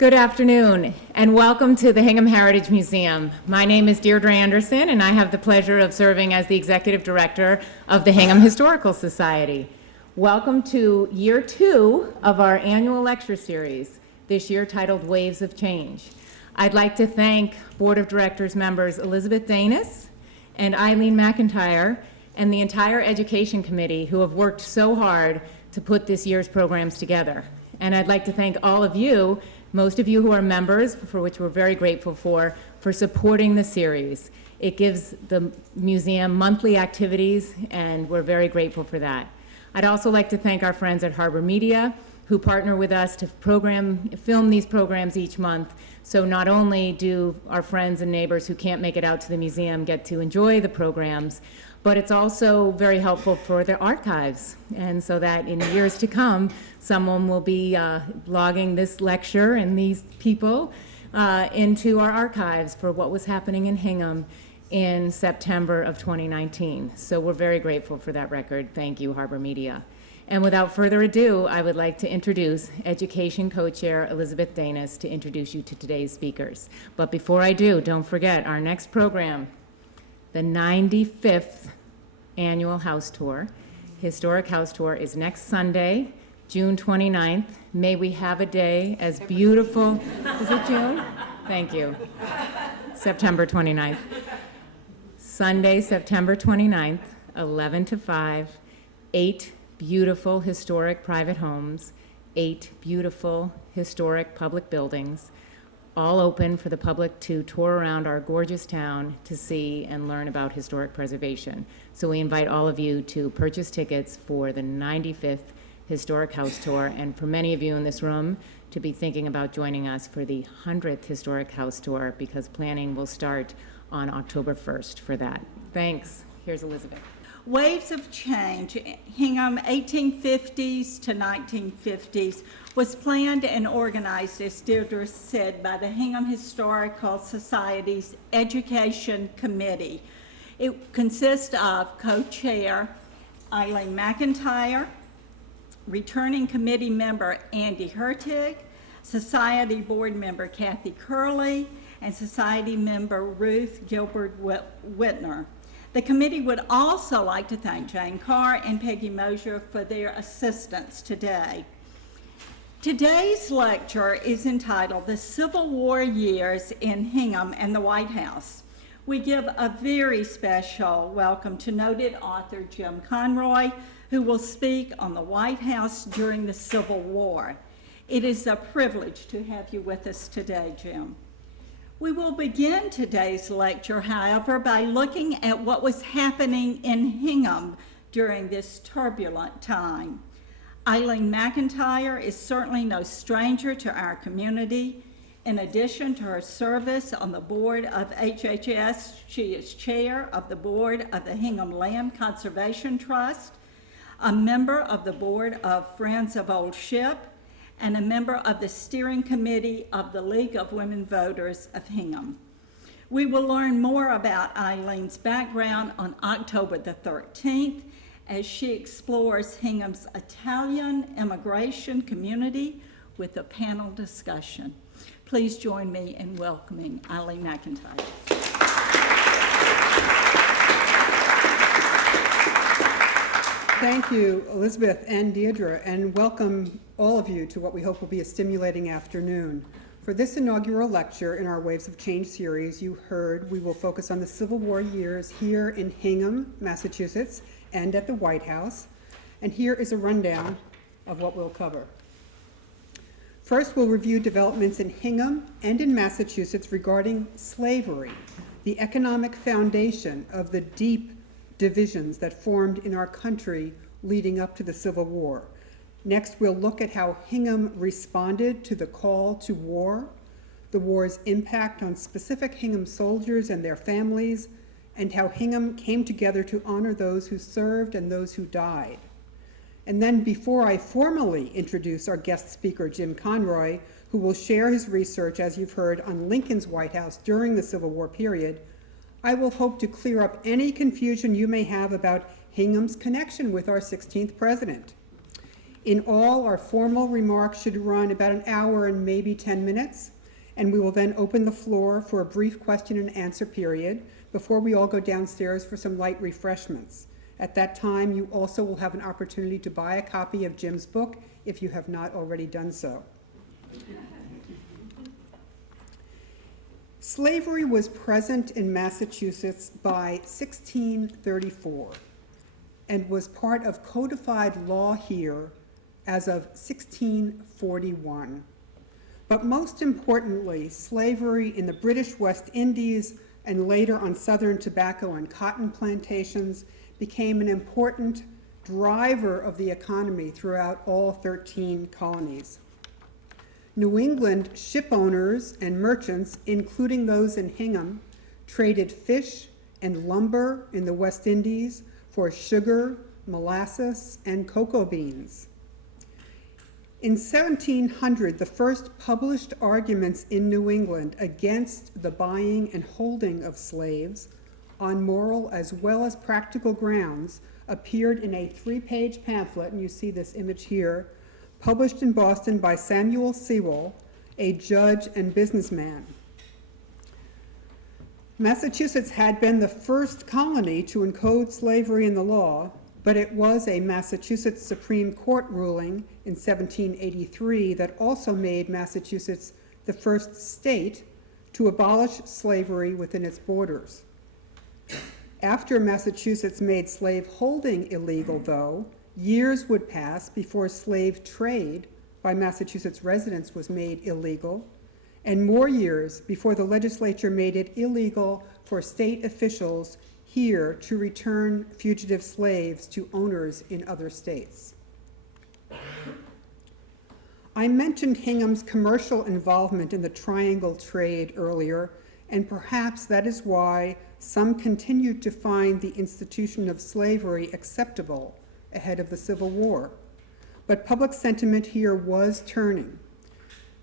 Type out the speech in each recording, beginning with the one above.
Good afternoon, and welcome to the Hingham Heritage Museum. My name is Deirdre Anderson, and I have the pleasure of serving as the Executive Director of the Hingham Historical Society. Welcome to year 2 of our annual lecture series, this year titled Waves of Change. I'd like to thank Board of Directors members Elizabeth Danis and Eileen McIntyre and the entire Education Committee who have worked so hard to put this year's programs together. And I'd like to thank all of you, most of you who are members, for which we're very grateful for supporting the series. It gives the museum monthly activities, and we're very grateful for that. I'd also like to thank our friends at Harbor Media, who partner with us to film these programs each month. So not only do our friends and neighbors who can't make it out to the museum get to enjoy the programs, but it's also very helpful for their archives. And so that in years to come, someone will be logging this lecture and these people into our archives for what was happening in Hingham in September of 2019. So we're very grateful for that record. Thank you, Harbor Media. And without further ado, I would like to introduce Education Co-Chair Elizabeth Danis to introduce you to today's speakers. But before I do, don't forget our next program, the 95th Annual House Tour, Historic House Tour, is next Sunday, June 29th. May we have a day as beautiful, is it June? Thank you. September 29th. Sunday, September 29th, 11 to 5, 8 beautiful historic private homes, 8 beautiful historic public buildings, all open for the public to tour around our gorgeous town to see and learn about historic preservation. So we invite all of you to purchase tickets for the 95th Historic House Tour, and for many of you in this room to be thinking about joining us for the 100th Historic House Tour, because planning will start on October 1st for that. Thanks. Here's Elizabeth. Waves of Change, Hingham 1850s to 1950s, was planned and organized, as Deirdre said, by the Hingham Historical Society's Education Committee. It consists of co-chair Eileen McIntyre, returning committee member Andy Hertig, Society board member Kathy Curley, and Society member Ruth Gilbert Whitner. The committee would also like to thank Jane Carr and Peggy Mosier for their assistance today. Today's lecture is entitled The Civil War Years in Hingham and the White House. We give a very special welcome to noted author Jim Conroy, who will speak on the White House during the Civil War. It is a privilege to have you with us today, Jim. We will begin today's lecture, however, by looking at what was happening in Hingham during this turbulent time. Eileen McIntyre is certainly no stranger to our community. In addition to her service on the board of HHS, she is chair of the board of the Hingham Land Conservation Trust, a member of the board of Friends of Old Ship, and a member of the steering committee of the League of Women Voters of Hingham. We will learn more about Eileen's background on October the 13th as she explores Hingham's Italian immigration community with a panel discussion. Please join me in welcoming Eileen McIntyre. Thank you, Elizabeth and Deirdre, and welcome all of you to what we hope will be a stimulating afternoon. For this inaugural lecture in our Waves of Change series, you heard we will focus on the Civil War years here in Hingham, Massachusetts, and at the White House. And here is a rundown of what we'll cover. First, we'll review developments in Hingham and in Massachusetts regarding slavery, the economic foundation of the deep divisions that formed in our country leading up to the Civil War. Next, we'll look at how Hingham responded to the call to war, the war's impact on specific Hingham soldiers and their families, and how Hingham came together to honor those who served and those who died. And then, before I formally introduce our guest speaker, Jim Conroy, who will share his research, as you've heard, on Lincoln's White House during the Civil War period, I will hope to clear up any confusion you may have about Hingham's connection with our 16th president. In all, our formal remarks should run about an hour and maybe 10 minutes, and we will then open the floor for a brief question and answer period before we all go downstairs for some light refreshments. At that time, you also will have an opportunity to buy a copy of Jim's book if you have not already done so. Slavery was present in Massachusetts by 1634 and was part of codified law here as of 1641. But most importantly, slavery in the British West Indies and later on southern tobacco and cotton plantations became an important driver of the economy throughout all 13 colonies. New England ship owners and merchants, including those in Hingham, traded fish and lumber in the West Indies for sugar, molasses, and cocoa beans. In 1700, the first published arguments in New England against the buying and holding of slaves on moral as well as practical grounds appeared in a 3-page pamphlet, and you see this image here, published in Boston by Samuel Sewall, a judge and businessman. Massachusetts had been the first colony to encode slavery in the law, but it was a Massachusetts Supreme Court ruling in 1783 that also made Massachusetts the first state to abolish slavery within its borders. After Massachusetts made slave holding illegal, though, years would pass before slave trade by Massachusetts residents was made illegal, and more years before the legislature made it illegal for state officials here to return fugitive slaves to owners in other states. I mentioned Hingham's commercial involvement in the triangle trade earlier, and perhaps that is why some continued to find the institution of slavery acceptable ahead of the Civil War. But public sentiment here was turning.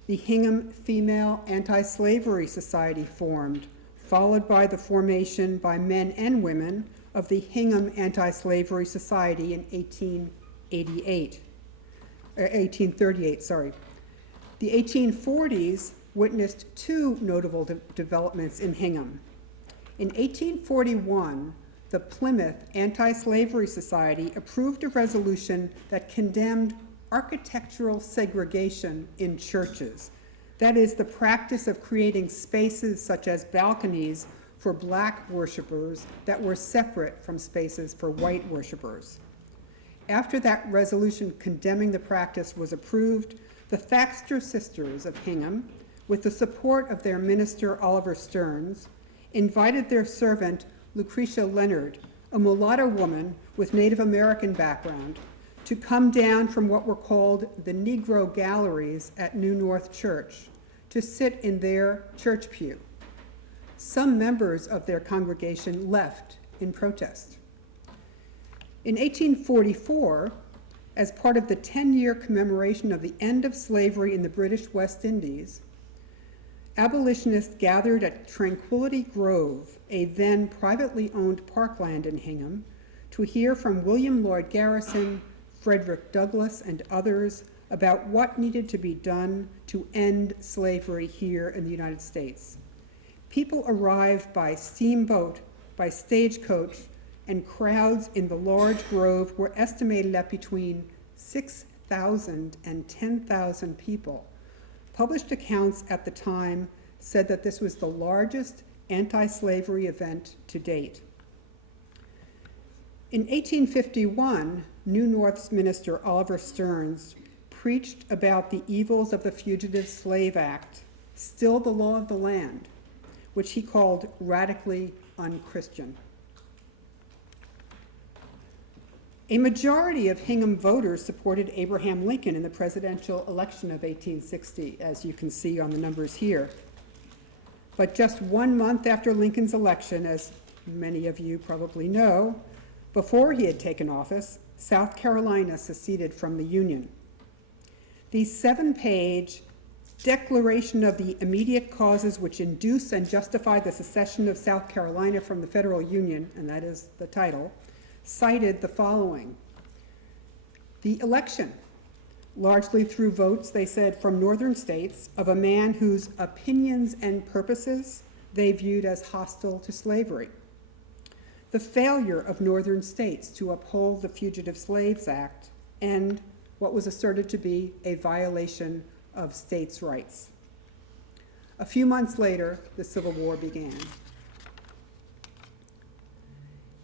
The Hingham Female Anti-Slavery Society formed, followed by the formation by men and women of the Hingham Anti-Slavery Society in 1838. The 1840s witnessed two notable developments in Hingham. In 1841, the Plymouth Anti-Slavery Society approved a resolution that condemned architectural segregation in churches. That is, the practice of creating spaces such as balconies for black worshipers that were separate from spaces for white worshipers. After that resolution condemning the practice was approved, the Thaxter sisters of Hingham, with the support of their minister Oliver Stearns, invited their servant Lucretia Leonard, a mulatto woman with Native American background, to come down from what were called the Negro galleries at New North Church to sit in their church pew. Some members of their congregation left in protest. In 1844, as part of the 10-year commemoration of the end of slavery in the British West Indies, abolitionists gathered at Tranquility Grove, a then privately owned parkland in Hingham, to hear from William Lloyd Garrison, Frederick Douglass, and others about what needed to be done to end slavery here in the United States. People arrived by steamboat, by stagecoach, and crowds in the large grove were estimated at between 6,000 and 10,000 people. Published accounts at the time said that this was the largest anti-slavery event to date. In 1851, New North's minister Oliver Stearns preached about the evils of the Fugitive Slave Act, still the law of the land, which he called radically unchristian. A majority of Hingham voters supported Abraham Lincoln in the presidential election of 1860, as you can see on the numbers here. But just 1 month after Lincoln's election, as many of you probably know, before he had taken office, South Carolina seceded from the Union. The 7-page Declaration of the Immediate Causes which Induce and Justify the Secession of South Carolina from the Federal Union, and that is the title, cited the following: the election largely through votes, they said, from northern states of a man whose opinions and purposes they viewed as hostile to slavery. The failure of northern states to uphold the Fugitive Slaves Act and what was asserted to be a violation of states' rights. A few months later, the Civil War began.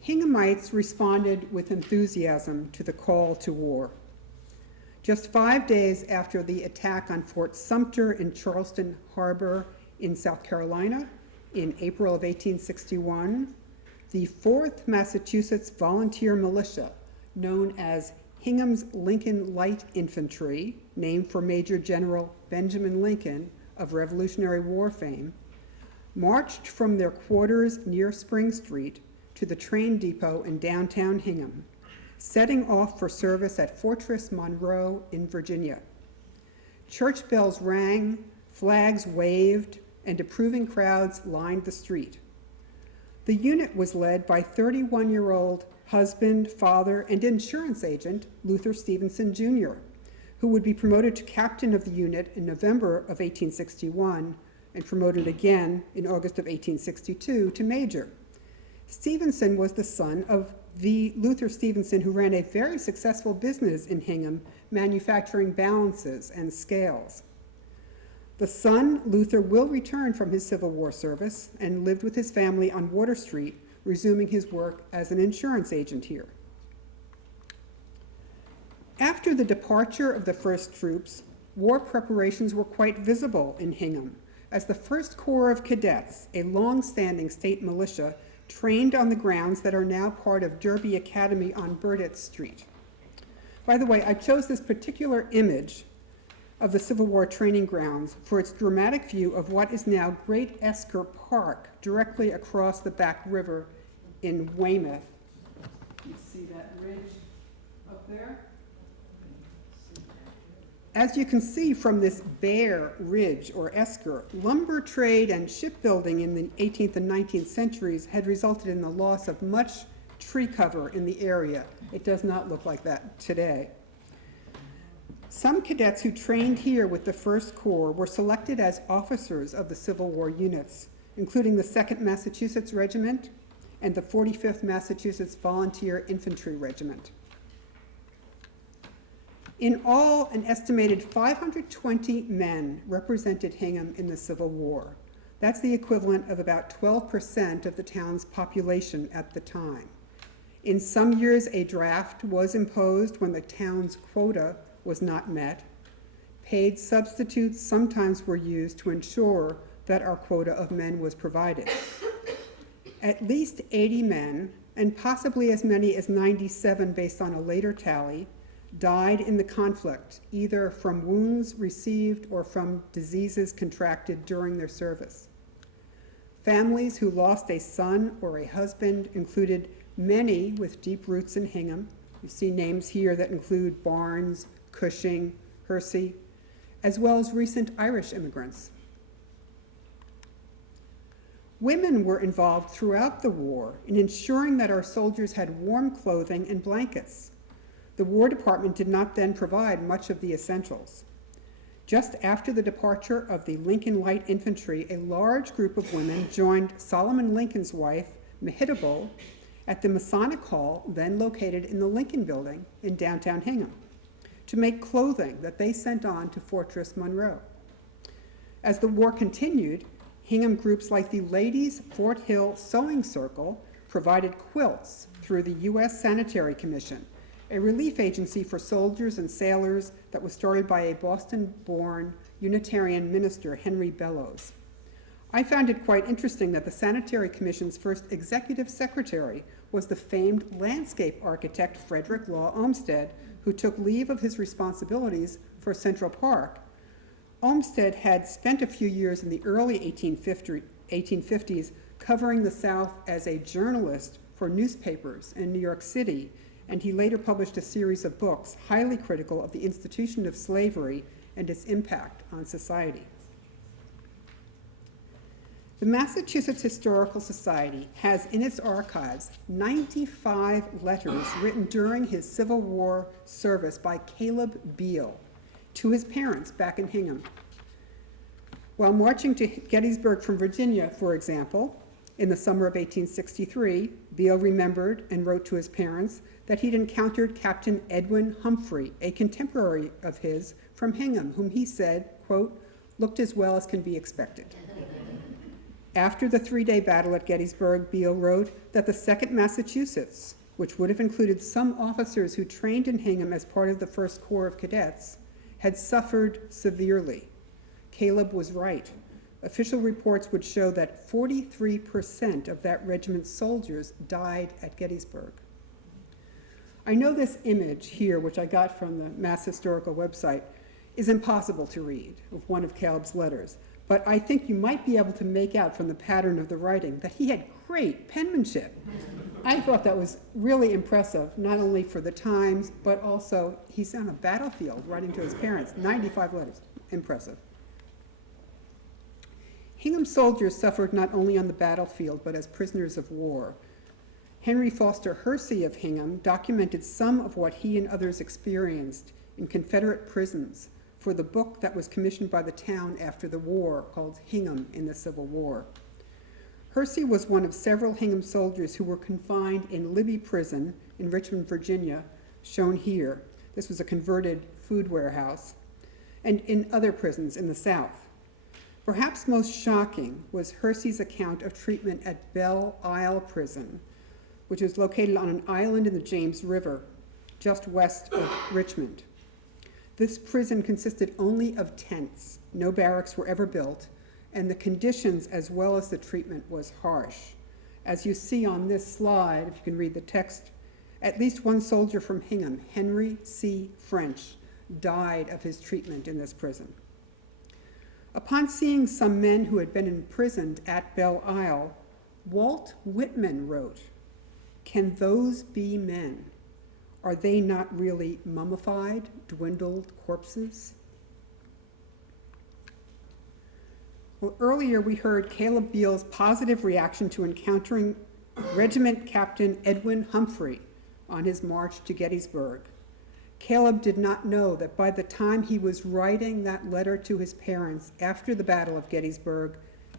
Hinghamites responded with enthusiasm to the call to war. Just 5 days after the attack on Fort Sumter in Charleston Harbor in South Carolina in April of 1861, the 4th Massachusetts Volunteer Militia, known as Hingham's Lincoln Light Infantry, named for Major General Benjamin Lincoln of Revolutionary War fame, marched from their quarters near Spring Street to the train depot in downtown Hingham, setting off for service at Fortress Monroe in Virginia. Church bells rang, flags waved, and approving crowds lined the street. The unit was led by 31-year-old husband, father, and insurance agent Luther Stevenson, Jr., who would be promoted to captain of the unit in November of 1861 and promoted again in August of 1862 to major. Stevenson was the son of the Luther Stevenson who ran a very successful business in Hingham, manufacturing balances and scales. The son, Luther, will return from his Civil War service and lived with his family on Water Street, resuming his work as an insurance agent here. After the departure of the first troops, war preparations were quite visible in Hingham, as the 1st Corps of Cadets, a long-standing state militia, trained on the grounds that are now part of Derby Academy on Burdett Street. By the way, I chose this particular image of the Civil War training grounds for its dramatic view of what is now Great Esker Park, directly across the Back River in Weymouth. You see that ridge up there? As you can see from this bare ridge, or esker, lumber trade and shipbuilding in the 18th and 19th centuries had resulted in the loss of much tree cover in the area. It does not look like that today. Some cadets who trained here with the 1st Corps were selected as officers of the Civil War units, including the 2nd Massachusetts Regiment and the 45th Massachusetts Volunteer Infantry Regiment. In all, an estimated 520 men represented Hingham in the Civil War. That's the equivalent of about 12% of the town's population at the time. In some years, a draft was imposed when the town's quota was not met. Paid substitutes sometimes were used to ensure that our quota of men was provided. At least 80 men, and possibly as many as 97 based on a later tally, died in the conflict, either from wounds received or from diseases contracted during their service. Families who lost a son or a husband included many with deep roots in Hingham. You see names here that include Barnes, Cushing, Hersey, as well as recent Irish immigrants. Women were involved throughout the war in ensuring that our soldiers had warm clothing and blankets. The War Department did not then provide much of the essentials. Just after the departure of the Lincoln Light Infantry, a large group of women joined Solomon Lincoln's wife, Mehitabel, at the Masonic Hall, then located in the Lincoln Building in downtown Hingham, to make clothing that they sent on to Fortress Monroe. As the war continued, Hingham groups like the Ladies Fort Hill Sewing Circle provided quilts through the U.S. Sanitary Commission, a relief agency for soldiers and sailors that was started by a Boston-born Unitarian minister, Henry Bellows. I found it quite interesting that the Sanitary Commission's first executive secretary was the famed landscape architect Frederick Law Olmsted, who took leave of his responsibilities for Central Park. Olmsted had spent a few years in the early 1850s covering the South as a journalist for newspapers in New York City, and he later published a series of books highly critical of the institution of slavery and its impact on society. The Massachusetts Historical Society has in its archives 95 letters written during his Civil War service by Caleb Beale, to his parents back in Hingham. While marching to Gettysburg from Virginia, for example, in the summer of 1863, Beale remembered and wrote to his parents that he'd encountered Captain Edwin Humphrey, a contemporary of his from Hingham, whom he said, quote, looked as well as can be expected. After the three-day battle at Gettysburg, Beale wrote that the 2nd Massachusetts, which would have included some officers who trained in Hingham as part of the 1st Corps of Cadets, had suffered severely. Caleb was right. Official reports would show that 43% of that regiment's soldiers died at Gettysburg. I know this image here, which I got from the Mass Historical website, is impossible to read, of one of Caleb's letters, but I think you might be able to make out from the pattern of the writing that he had great penmanship. I thought that was really impressive, not only for the times, but also he's on a battlefield writing to his parents, 95 letters, impressive. Hingham soldiers suffered not only on the battlefield, but as prisoners of war. Henry Foster Hersey of Hingham documented some of what he and others experienced in Confederate prisons for the book that was commissioned by the town after the war called Hingham in the Civil War. Hersey was one of several Hingham soldiers who were confined in Libby Prison in Richmond, Virginia, shown here. This was a converted food warehouse, and in other prisons in the South. Perhaps most shocking was Hersey's account of treatment at Belle-Isle Prison, which is located on an island in the James River, just west of Richmond. This prison consisted only of tents. No barracks were ever built, and the conditions as well as the treatment was harsh. As you see on this slide, if you can read the text, at least one soldier from Hingham, Henry C. French, died of his treatment in this prison. Upon seeing some men who had been imprisoned at Belle-Isle, Walt Whitman wrote, "Can those be men? Are they not really mummified, dwindled corpses?" Well, earlier we heard Caleb Beale's positive reaction to encountering Regiment Captain Edwin Humphrey on his march to Gettysburg. Caleb did not know that by the time he was writing that letter to his parents after the Battle of Gettysburg,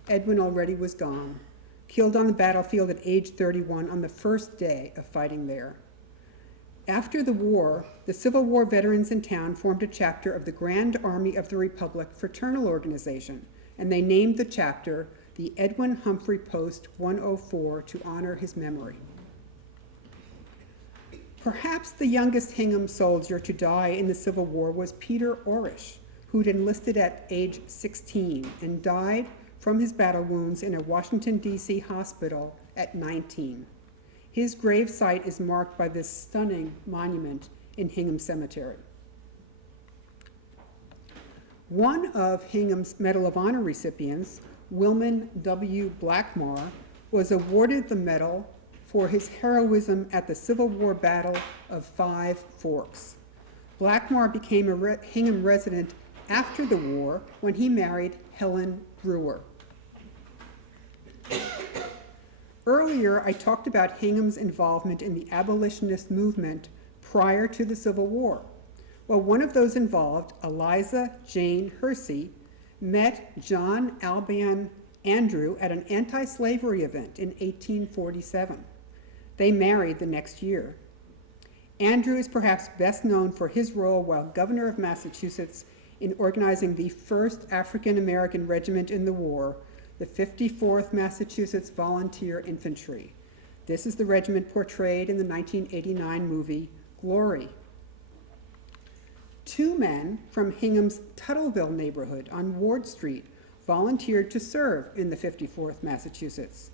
Edwin already was gone, killed on the battlefield at age 31 on the first day of fighting there. After the war, the Civil War veterans in town formed a chapter of the Grand Army of the Republic fraternal organization, and they named the chapter the Edwin Humphrey Post 104 to honor his memory. Perhaps the youngest Hingham soldier to die in the Civil War was Peter Orish, who'd enlisted at age 16 and died from his battle wounds in a Washington, D.C. hospital at 19. His grave site is marked by this stunning monument in Hingham Cemetery. One of Hingham's Medal of Honor recipients, Wilman W. Blackmore, was awarded the medal for his heroism at the Civil War Battle of Five Forks. Blackmore became a Hingham resident after the war when he married Helen Brewer. Earlier, I talked about Hingham's involvement in the abolitionist movement prior to the Civil War. Well, one of those involved, Eliza Jane Hersey, met John Albion Andrew at an anti-slavery event in 1847. They married the next year. Andrew is perhaps best known for his role while governor of Massachusetts in organizing the first African-American regiment in the war, the 54th Massachusetts Volunteer Infantry. This is the regiment portrayed in the 1989 movie Glory. Two men from Hingham's Tuttleville neighborhood on Ward Street volunteered to serve in the 54th Massachusetts: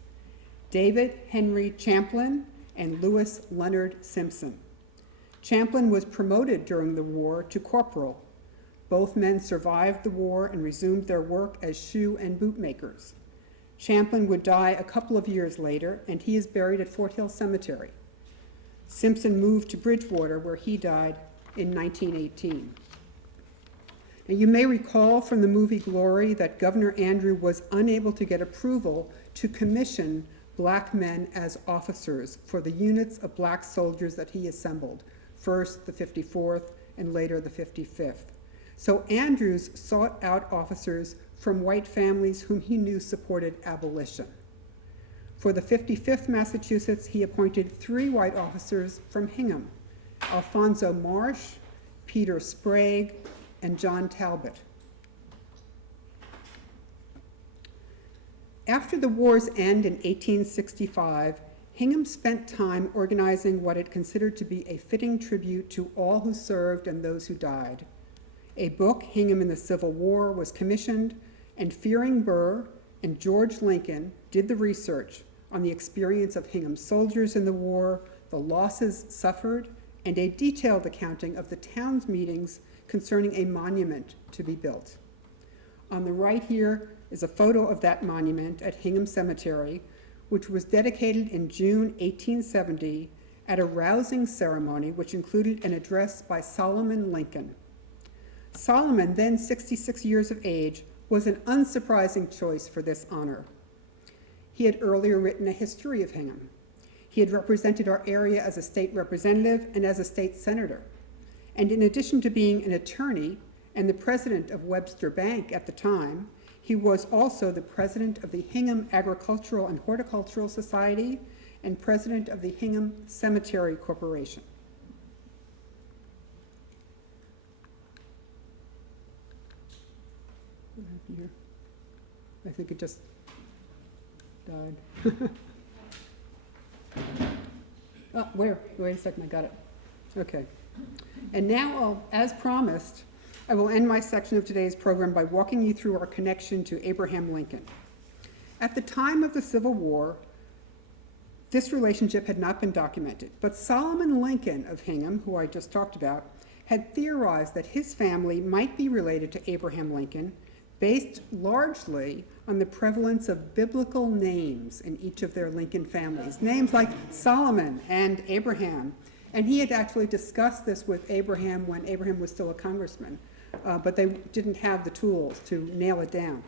David Henry Chaplain and Lewis Leonard Simpson. Chaplain was promoted during the war to corporal. Both men survived the war and resumed their work as shoe and boot makers. Chaplain would die a couple of years later, and he is buried at Fort Hill Cemetery. Simpson moved to Bridgewater, where he died in 1918. Now, you may recall from the movie Glory that Governor Andrew was unable to get approval to commission black men as officers for the units of black soldiers that he assembled, first the 54th and later the 55th. So Andrews sought out officers from white families whom he knew supported abolition. For the 55th Massachusetts, he appointed 3 white officers from Hingham: Alphonso Marsh, Peter Sprague, and John Talbot. After the war's end in 1865, Hingham spent time organizing what it considered to be a fitting tribute to all who served and those who died. A book, Hingham in the Civil War, was commissioned, and Fearing Burr and George Lincoln did the research on the experience of Hingham's soldiers in the war, the losses suffered, and a detailed accounting of the town's meetings concerning a monument to be built. On the right here is a photo of that monument at Hingham Cemetery, which was dedicated in June 1870 at a rousing ceremony which included an address by Solomon Lincoln. Solomon, then 66 years of age, was an unsurprising choice for this honor. He had earlier written a history of Hingham. He had represented our area as a state representative and as a state senator. And in addition to being an attorney and the president of Webster Bank at the time, he was also the president of the Hingham Agricultural and Horticultural Society and president of the Hingham Cemetery Corporation. What happened here? I think it just died. Oh, where? Wait a second, I got it. Okay. And now, as promised, I will end my section of today's program by walking you through our connection to Abraham Lincoln. At the time of the Civil War, this relationship had not been documented, but Solomon Lincoln of Hingham, who I just talked about, had theorized that his family might be related to Abraham Lincoln, based largely on the prevalence of biblical names in each of their Lincoln families, names like Solomon and Abraham. And he had actually discussed this with Abraham when Abraham was still a congressman, but they didn't have the tools to nail it down.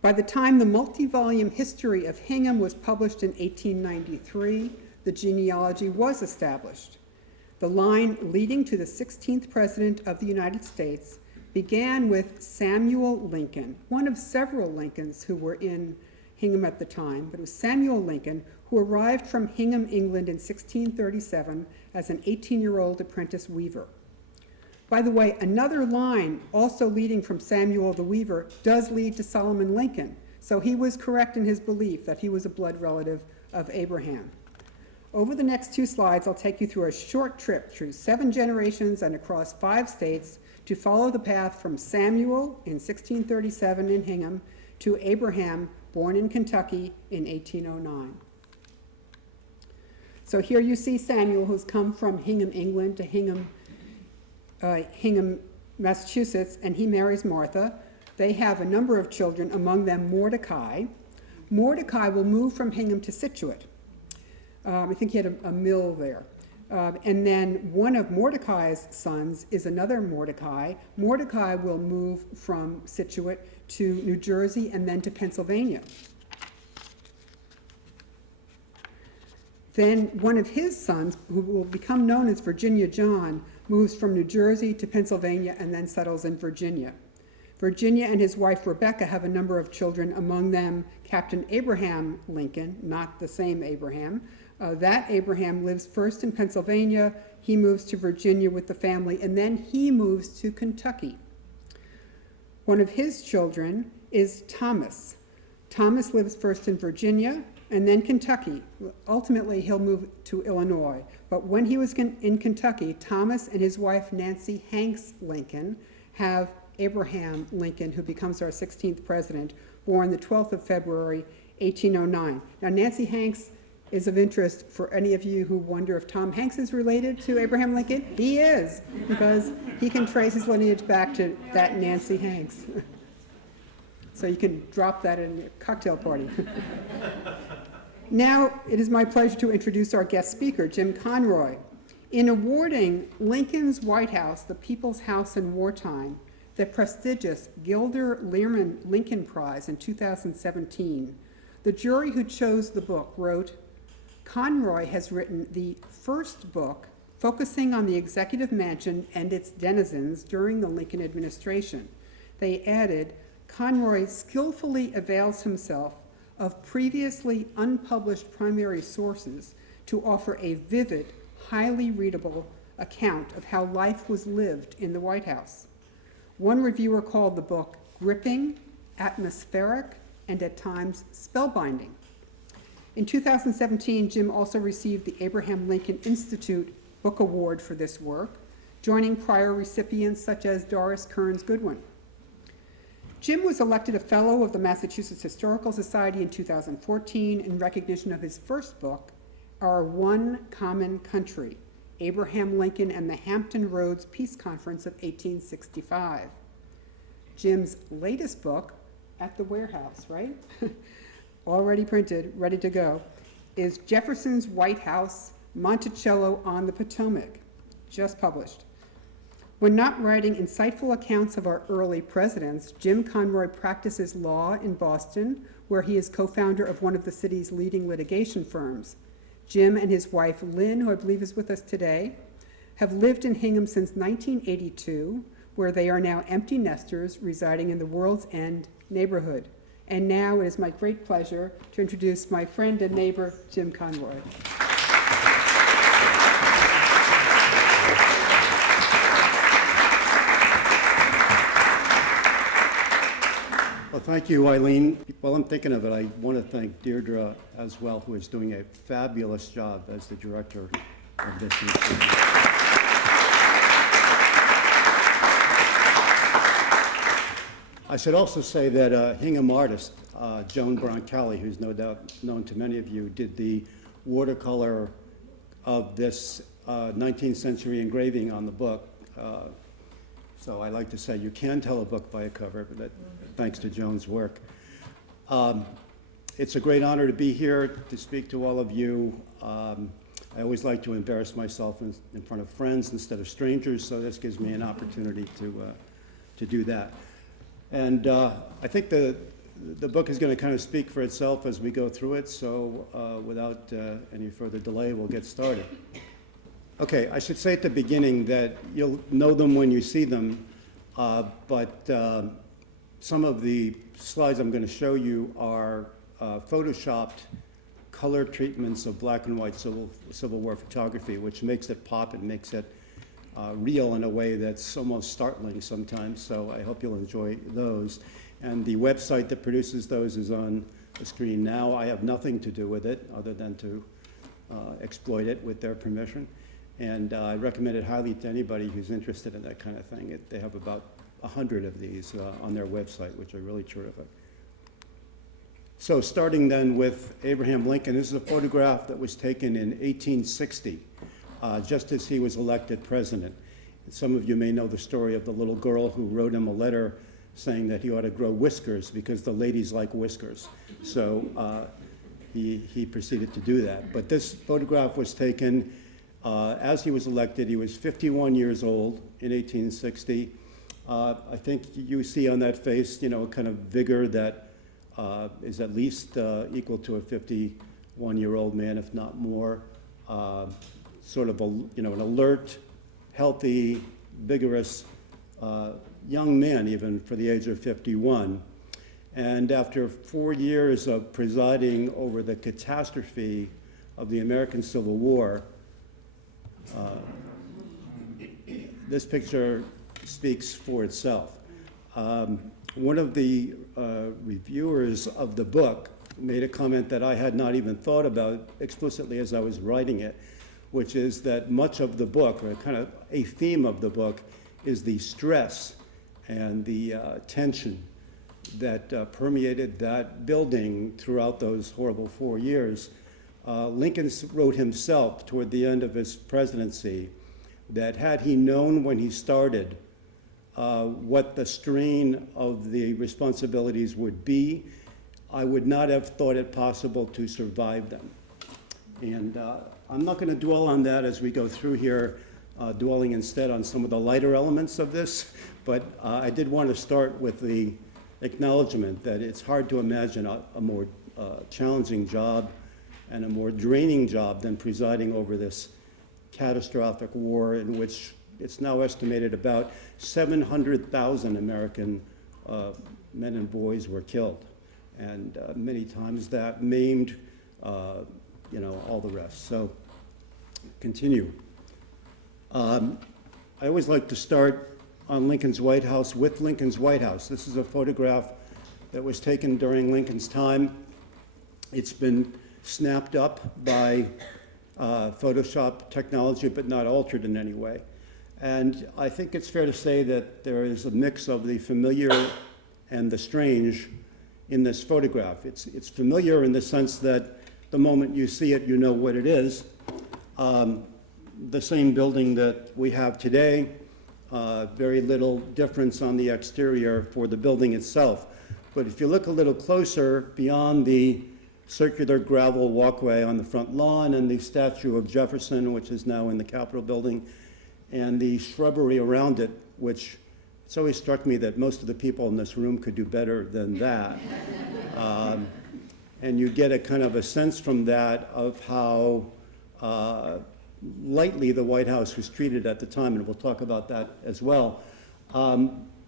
By the time the multi-volume history of Hingham was published in 1893, the genealogy was established. The line leading to the 16th President of the United States began with Samuel Lincoln, one of several Lincolns who were in Hingham at the time, but it was Samuel Lincoln, who arrived from Hingham, England in 1637 as an 18-year-old apprentice weaver. By the way, another line also leading from Samuel the Weaver does lead to Solomon Lincoln, so he was correct in his belief that he was a blood relative of Abraham. Over the next 2 slides, I'll take you through a short trip through 7 generations and across 5 states to follow the path from Samuel in 1637 in Hingham to Abraham, born in Kentucky in 1809. So here you see Samuel, who's come from Hingham, England to Hingham, Massachusetts, and he marries Martha. They have a number of children, among them Mordecai. Mordecai will move from Hingham to Scituate. I think he had a mill there. And then one of Mordecai's sons is another Mordecai. Mordecai will move from Scituate to New Jersey and then to Pennsylvania. Then one of his sons, who will become known as Virginia John, moves from New Jersey to Pennsylvania and then settles in Virginia. Virginia and his wife Rebecca have a number of children, among them Captain Abraham Lincoln, not the same Abraham. That Abraham lives first in Pennsylvania, he moves to Virginia with the family, and then he moves to Kentucky. One of his children is Thomas. Thomas lives first in Virginia and then Kentucky. Ultimately, he'll move to Illinois. But when he was in Kentucky, Thomas and his wife Nancy Hanks Lincoln have Abraham Lincoln, who becomes our 16th president, born the 12th of February, 1809. Now, Nancy Hanks is of interest for any of you who wonder if Tom Hanks is related to Abraham Lincoln. He is, because he can trace his lineage back to that Nancy Hanks. So you can drop that in a cocktail party. Now, it is my pleasure to introduce our guest speaker, Jim Conroy. In awarding Lincoln's White House, the People's House in Wartime, the prestigious Gilder Lehrman Lincoln Prize in 2017, the jury who chose the book wrote, "Conroy has written the first book focusing on the executive mansion and its denizens during the Lincoln administration. They added, Conroy skillfully avails himself of previously unpublished primary sources to offer a vivid, highly readable account of how life was lived in the White House. One reviewer called the book gripping, atmospheric, and at times spellbinding. In 2017, Jim also received the Abraham Lincoln Institute Book Award for this work, joining prior recipients such as Doris Kearns Goodwin. Jim was elected a Fellow of the Massachusetts Historical Society in 2014 in recognition of his first book, Our One Common Country, Abraham Lincoln and the Hampton Roads Peace Conference of 1865. Jim's latest book, At the Warehouse, right? Already printed, ready to go, is Jefferson's White House, Monticello on the Potomac, just published. When not writing insightful accounts of our early presidents, Jim Conroy practices law in Boston, where he is co-founder of one of the city's leading litigation firms. Jim and his wife, Lynn, who I believe is with us today, have lived in Hingham since 1982, where they are now empty nesters residing in the World's End neighborhood. And now it is my great pleasure to introduce my friend and neighbor, Jim Conroy. Well, thank you, Eileen. While I'm thinking of it, I want to thank Deirdre as well, who is doing a fabulous job as the director of this museum. I should also say that Hingham artist, Joan Brown-Kelly, who's no doubt known to many of you, did the watercolor of this 19th century engraving on the book. So I like to say you can tell a book by a cover, but that, thanks to Joan's work. It's a great honor to be here to speak to all of you. I always like to embarrass myself in front of friends instead of strangers, so this gives me an opportunity to do that. And I think the book is going to kind of speak for itself as we go through it, so without any further delay, we'll get started. Okay, I should say at the beginning that you'll know them when you see them, but some of the slides I'm going to show you are photoshopped color treatments of black and white Civil War photography, which makes it pop and makes it real in a way that's almost startling sometimes, so I hope you'll enjoy those. And the website that produces those is on the screen now. I have nothing to do with it other than to exploit it with their permission. And I recommend it highly to anybody who's interested in that kind of thing. They have about 100 of these on their website, which are really terrific. So starting then with Abraham Lincoln, this is a photograph that was taken in 1860, just as he was elected president. Some of you may know the story of the little girl who wrote him a letter saying that he ought to grow whiskers because the ladies like whiskers. So he proceeded to do that. But this photograph was taken as he was elected. He was 51 years old in 1860. I think you see on that face, a kind of vigor that is at least equal to a 51-year-old man, if not more. Sort of an alert, healthy, vigorous young man, even for the age of 51. And after 4 years of presiding over the catastrophe of the American Civil War, this picture speaks for itself. One of the reviewers of the book made a comment that I had not even thought about explicitly as I was writing it, which is that much of the book, or kind of a theme of the book, is the stress and the tension that permeated that building throughout those horrible 4 years. Lincoln wrote himself toward the end of his presidency that had he known when he started what the strain of the responsibilities would be, I would not have thought it possible to survive them. And I'm not going to dwell on that as we go through here, dwelling instead on some of the lighter elements of this, but I did want to start with the acknowledgement that it's hard to imagine a more challenging job and a more draining job than presiding over this catastrophic war in which it's now estimated about 700,000 American men and boys were killed, and many times that maimed, all the rest. So, continue. I always like to start on Lincoln's White House with Lincoln's White House. This is a photograph that was taken during Lincoln's time. It's been snapped up by Photoshop technology, but not altered in any way. And I think it's fair to say that there is a mix of the familiar and the strange in this photograph. It's familiar in the sense that the moment you see it, you know what it is. The same building that we have today, very little difference on the exterior for the building itself. But if you look a little closer beyond the circular gravel walkway on the front lawn and the statue of Jefferson, which is now in the Capitol building, and the shrubbery around it, which it's always struck me that most of the people in this room could do better than that. And you get a kind of a sense from that of how lightly the White House was treated at the time, and we'll talk about that as well.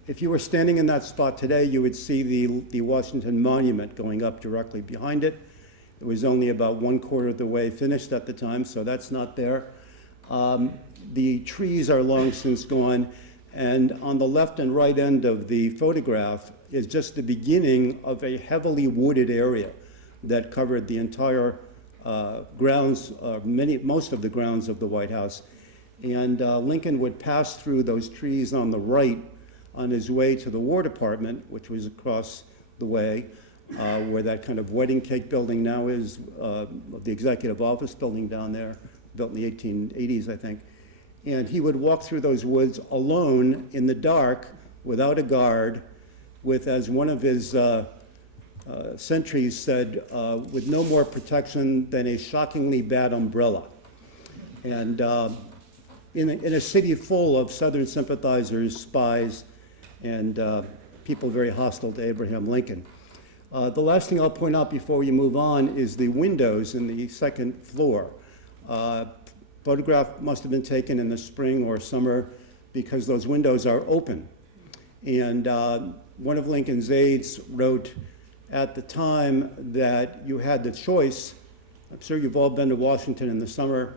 If you were standing in that spot today, you would see the Washington Monument going up directly behind it. It was only about 1/4 of the way finished at the time, so that's not there. The trees are long since gone, and on the left and right end of the photograph is just the beginning of a heavily wooded area that covered the entire grounds, most of the grounds of the White House. And Lincoln would pass through those trees on the right on his way to the War Department, which was across the way, where that kind of wedding cake building now is, the executive office building down there, built in the 1880s, I think. And he would walk through those woods alone in the dark, without a guard, with, as one of his sentries said, with no more protection than a shockingly bad umbrella. And in a city full of Southern sympathizers, spies, and people very hostile to Abraham Lincoln. The last thing I'll point out before we move on is the windows in the second floor. Photograph must have been taken in the spring or summer because those windows are open. And one of Lincoln's aides wrote at the time that you had the choice, I'm sure you've all been to Washington in the summer,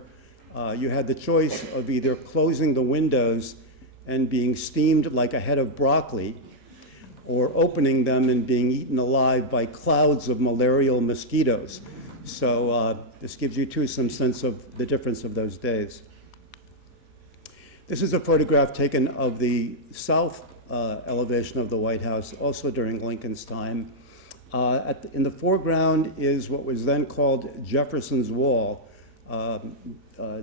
you had the choice of either closing the windows and being steamed like a head of broccoli, or opening them and being eaten alive by clouds of malarial mosquitoes. So this gives you too some sense of the difference of those days. This is a photograph taken of the south elevation of the White House, also during Lincoln's time. In the foreground is what was then called Jefferson's Wall,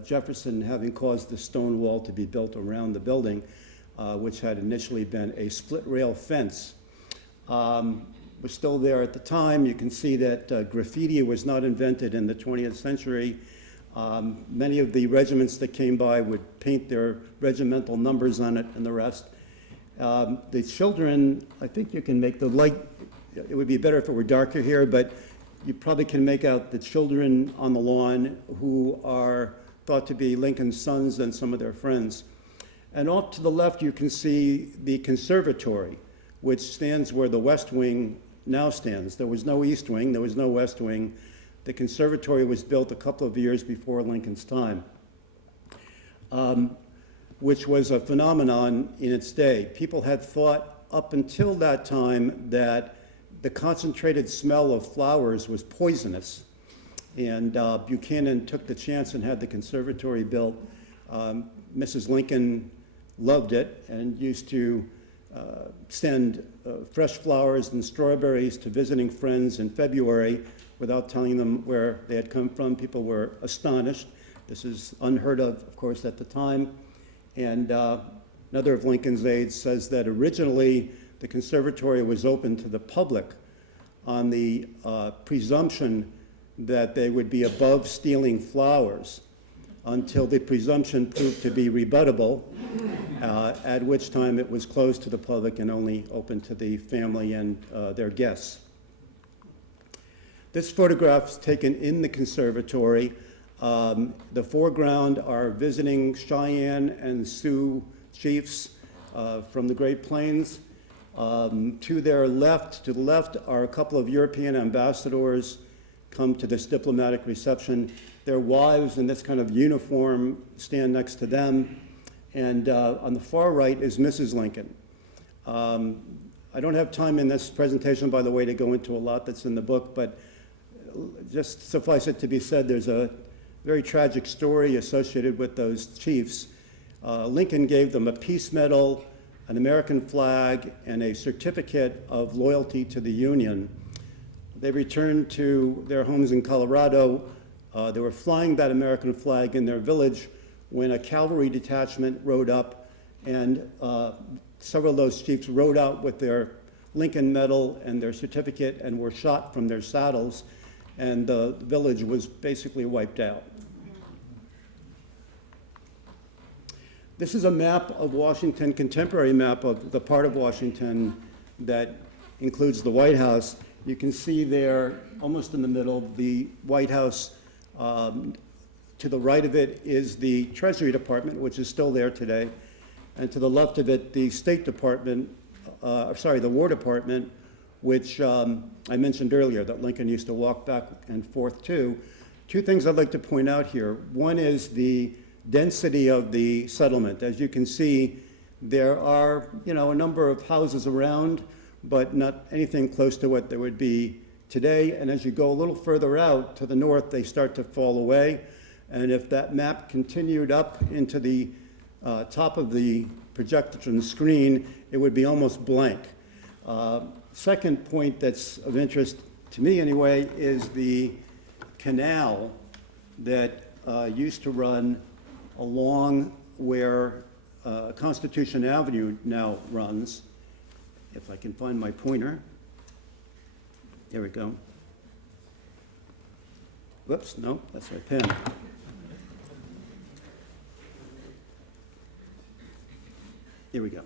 Jefferson having caused the stone wall to be built around the building, which had initially been a split rail fence. Was still there at the time. You can see that graffiti was not invented in the 20th century. Many of the regiments that came by would paint their regimental numbers on it and the rest. The children, I think you can make the light, it would be better if it were darker here, but you probably can make out the children on the lawn who are thought to be Lincoln's sons and some of their friends. And off to the left, you can see the conservatory, which stands where the West Wing now stands. There was no East Wing, there was no West Wing. The conservatory was built a couple of years before Lincoln's time, which was a phenomenon in its day. People had thought up until that time that the concentrated smell of flowers was poisonous. And Buchanan took the chance and had the conservatory built. Mrs. Lincoln loved it and used to send fresh flowers and strawberries to visiting friends in February without telling them where they had come from. People were astonished. This is unheard of course, at the time. And another of Lincoln's aides says that originally the conservatory was open to the public on the presumption that they would be above stealing flowers, until the presumption proved to be rebuttable, at which time it was closed to the public and only open to the family and their guests. This photograph is taken in the conservatory. The foreground are visiting Cheyenne and Sioux chiefs from the Great Plains. To the left are a couple of European ambassadors come to this diplomatic reception. Their wives in this kind of uniform stand next to them. And on the far right is Mrs. Lincoln. I don't have time in this presentation, by the way, to go into a lot that's in the book, but just suffice it to be said, there's a very tragic story associated with those chiefs. Lincoln gave them a peace medal, an American flag, and a certificate of loyalty to the Union. They returned to their homes in Colorado. They were flying that American flag in their village when a cavalry detachment rode up, and several of those chiefs rode out with their Lincoln medal and their certificate and were shot from their saddles, and the village was basically wiped out. This is a map of Washington, contemporary map of the part of Washington that includes the White House. You can see there, almost in the middle, the White House. To the right of it is the Treasury Department, which is still there today. And to the left of it, the State Department, the War Department, which I mentioned earlier that Lincoln used to walk back and forth to. Two things I'd like to point out here. One is the density of the settlement. As you can see, there are, a number of houses around, but not anything close to what there would be today. And as you go a little further out to the north, they start to fall away. And if that map continued up into the top of the projection screen, it would be almost blank. Second point that's of interest to me anyway is the canal that used to run along where Constitution Avenue now runs. If I can find my pointer. There we go. Whoops, no, that's my pen. Here we go.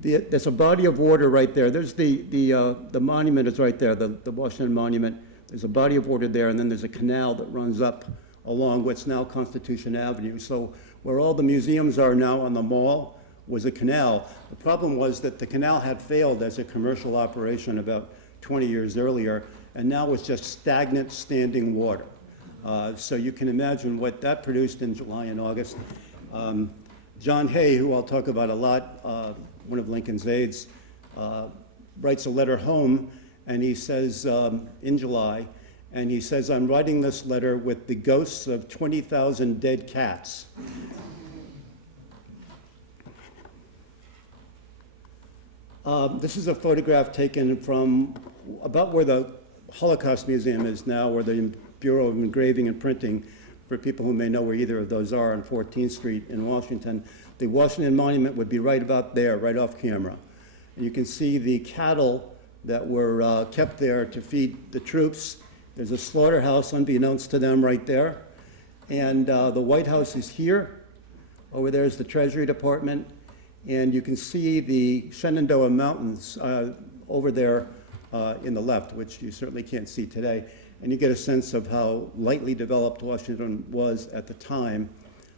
There's a body of water right there. There's the monument is right there, the Washington Monument. There's a body of water there, and then there's a canal that runs up along what's now Constitution Avenue. So where all the museums are now on the mall was a canal. The problem was that the canal had failed as a commercial operation about 20 years earlier, and now it's just stagnant standing water. So you can imagine what that produced in July and August. John Hay, who I'll talk about a lot, one of Lincoln's aides, writes a letter home, and he says, in July, and he says, "I'm writing this letter with the ghosts of 20,000 dead cats." This is a photograph taken from about where the Holocaust Museum is now, or the Bureau of Engraving and Printing, for people who may know where either of those are on 14th Street in Washington. The Washington Monument would be right about there, right off camera. And you can see the cattle that were kept there to feed the troops. There's a slaughterhouse, unbeknownst to them, right there. And the White House is here. Over there is the Treasury Department. And you can see the Shenandoah Mountains over there in the left, which you certainly can't see today. And you get a sense of how lightly developed Washington was at the time.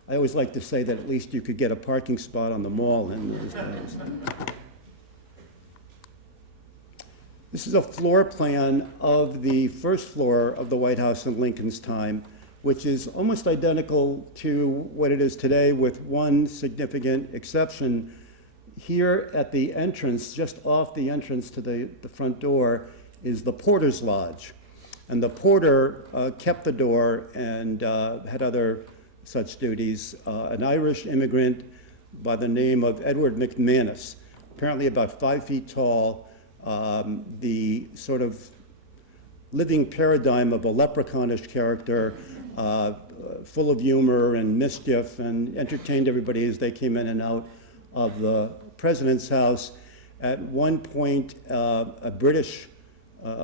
I always like to say that at least you could get a parking spot on the mall in those days. This is a floor plan of the first floor of the White House in Lincoln's time, which is almost identical to what it is today, with one significant exception. Here at the entrance, just off the entrance to the front door, is the porter's lodge. And the porter kept the door and had other such duties. An Irish immigrant by the name of Edward McManus, apparently about 5 feet tall, the sort of living paradigm of a leprechaunish character, full of humor and mischief, and entertained everybody as they came in and out of the president's house. At one point, a British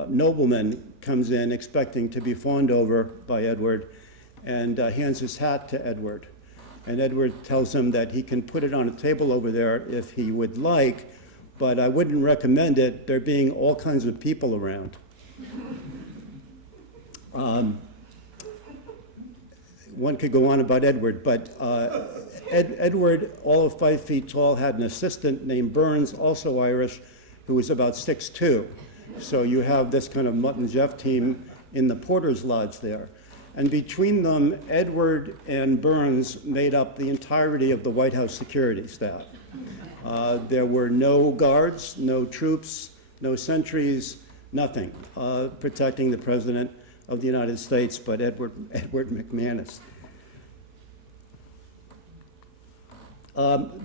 nobleman comes in expecting to be fawned over by Edward, and hands his hat to Edward. And Edward tells him that he can put it on a table over there if he would like, but I wouldn't recommend it, there being all kinds of people around. One could go on about Edward, but Edward, all of 5 feet tall, had an assistant named Burns, also Irish, who was about 6'2". So you have this kind of Mutt and Jeff team in the Porter's Lodge there. And between them, Edward and Burns made up the entirety of the White House security staff. There were no guards, no troops, no sentries, nothing protecting the President of the United States but Edward McManus.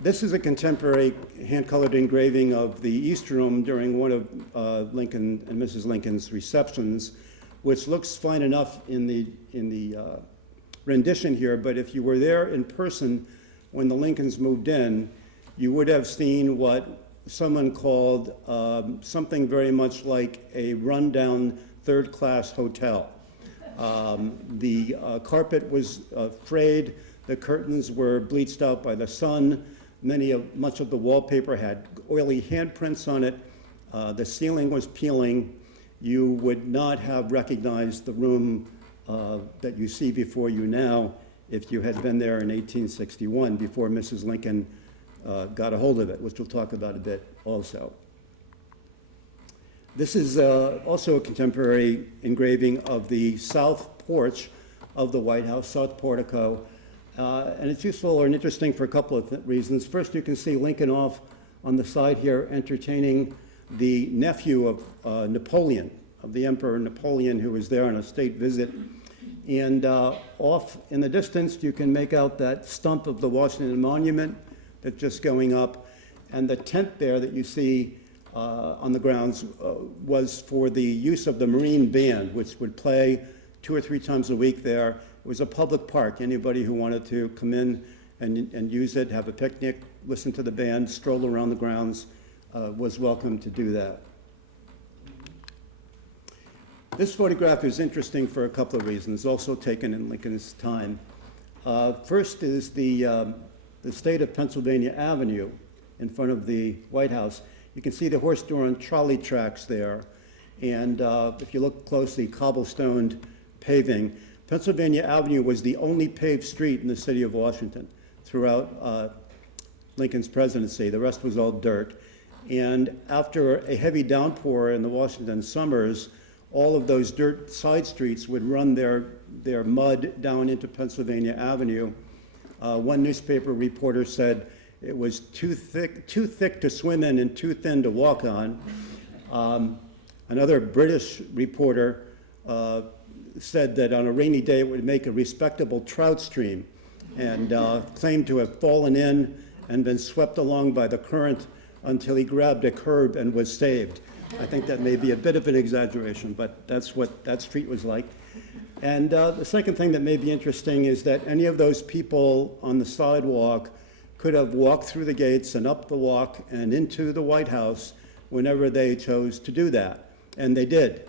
This is a contemporary hand-colored engraving of the East Room during one of Lincoln and Mrs. Lincoln's receptions, which looks fine enough in the rendition here, but if you were there in person when the Lincolns moved in, you would have seen what someone called something very much like a rundown third-class hotel. The carpet was frayed, the curtains were bleached out by the sun, much of the wallpaper had oily handprints on it, the ceiling was peeling. You would not have recognized the room that you see before you now if you had been there in 1861 before Mrs. Lincoln got a hold of it, which we'll talk about a bit also. This is also a contemporary engraving of the south porch of the White House, south portico, and it's useful and interesting for a couple of reasons. First, you can see Lincoln off on the side here entertaining the nephew of Napoleon, of the Emperor Napoleon, who was there on a state visit. And off in the distance, you can make out that stump of the Washington Monument that's just going up. And the tent there that you see on the grounds was for the use of the Marine Band, which would play 2 or 3 times a week there. It was a public park. Anybody who wanted to come in and use it, have a picnic, listen to the band, stroll around the grounds, was welcome to do that. This photograph is interesting for a couple of reasons, also taken in Lincoln's time. First is the state of Pennsylvania Avenue in front of the White House. You can see the horse-drawn trolley tracks there, and if you look closely, cobblestoned paving. Pennsylvania Avenue was the only paved street in the city of Washington throughout Lincoln's presidency. The rest was all dirt. And after a heavy downpour in the Washington summers, all of those dirt side streets would run their mud down into Pennsylvania Avenue. One newspaper reporter said it was too thick to swim in and too thin to walk on. Another British reporter said that on a rainy day it would make a respectable trout stream, and claimed to have fallen in and been swept along by the current until he grabbed a curb and was saved. I think that may be a bit of an exaggeration, but that's what that street was like. And the second thing that may be interesting is that any of those people on the sidewalk could have walked through the gates and up the walk and into the White House whenever they chose to do that, and they did.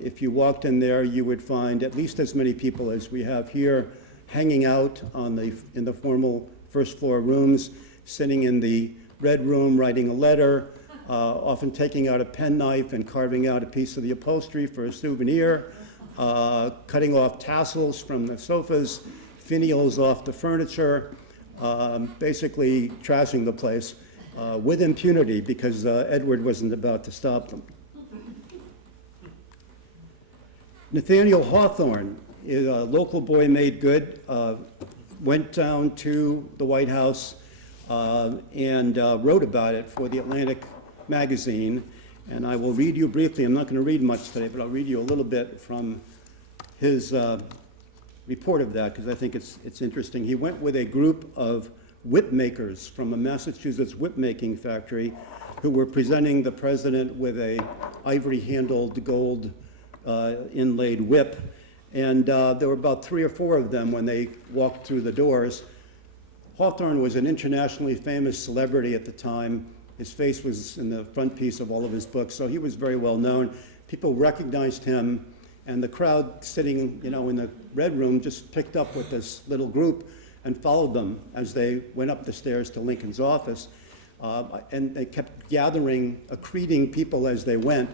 If you walked in there, you would find at least as many people as we have here hanging out in the formal first floor rooms, sitting in the red room writing a letter, often taking out a penknife and carving out a piece of the upholstery for a souvenir, cutting off tassels from the sofas, finials off the furniture, basically trashing the place with impunity because Edward wasn't about to stop them. Nathaniel Hawthorne, a local boy made good, went down to the White House and wrote about it for the Atlantic magazine. And I will read you briefly, I'm not going to read much today, but I'll read you a little bit from his report of that because I think it's interesting. He went with a group of whip makers from a Massachusetts whip making factory who were presenting the president with a ivory-handled gold inlaid whip, and there were about 3 or 4 of them when they walked through the doors. Hawthorne was an internationally famous celebrity at the time. His face was in the front piece of all of his books, so he was very well known. People recognized him, and the crowd sitting, in the red room just picked up with this little group and followed them as they went up the stairs to Lincoln's office, and they kept gathering, accreting people as they went.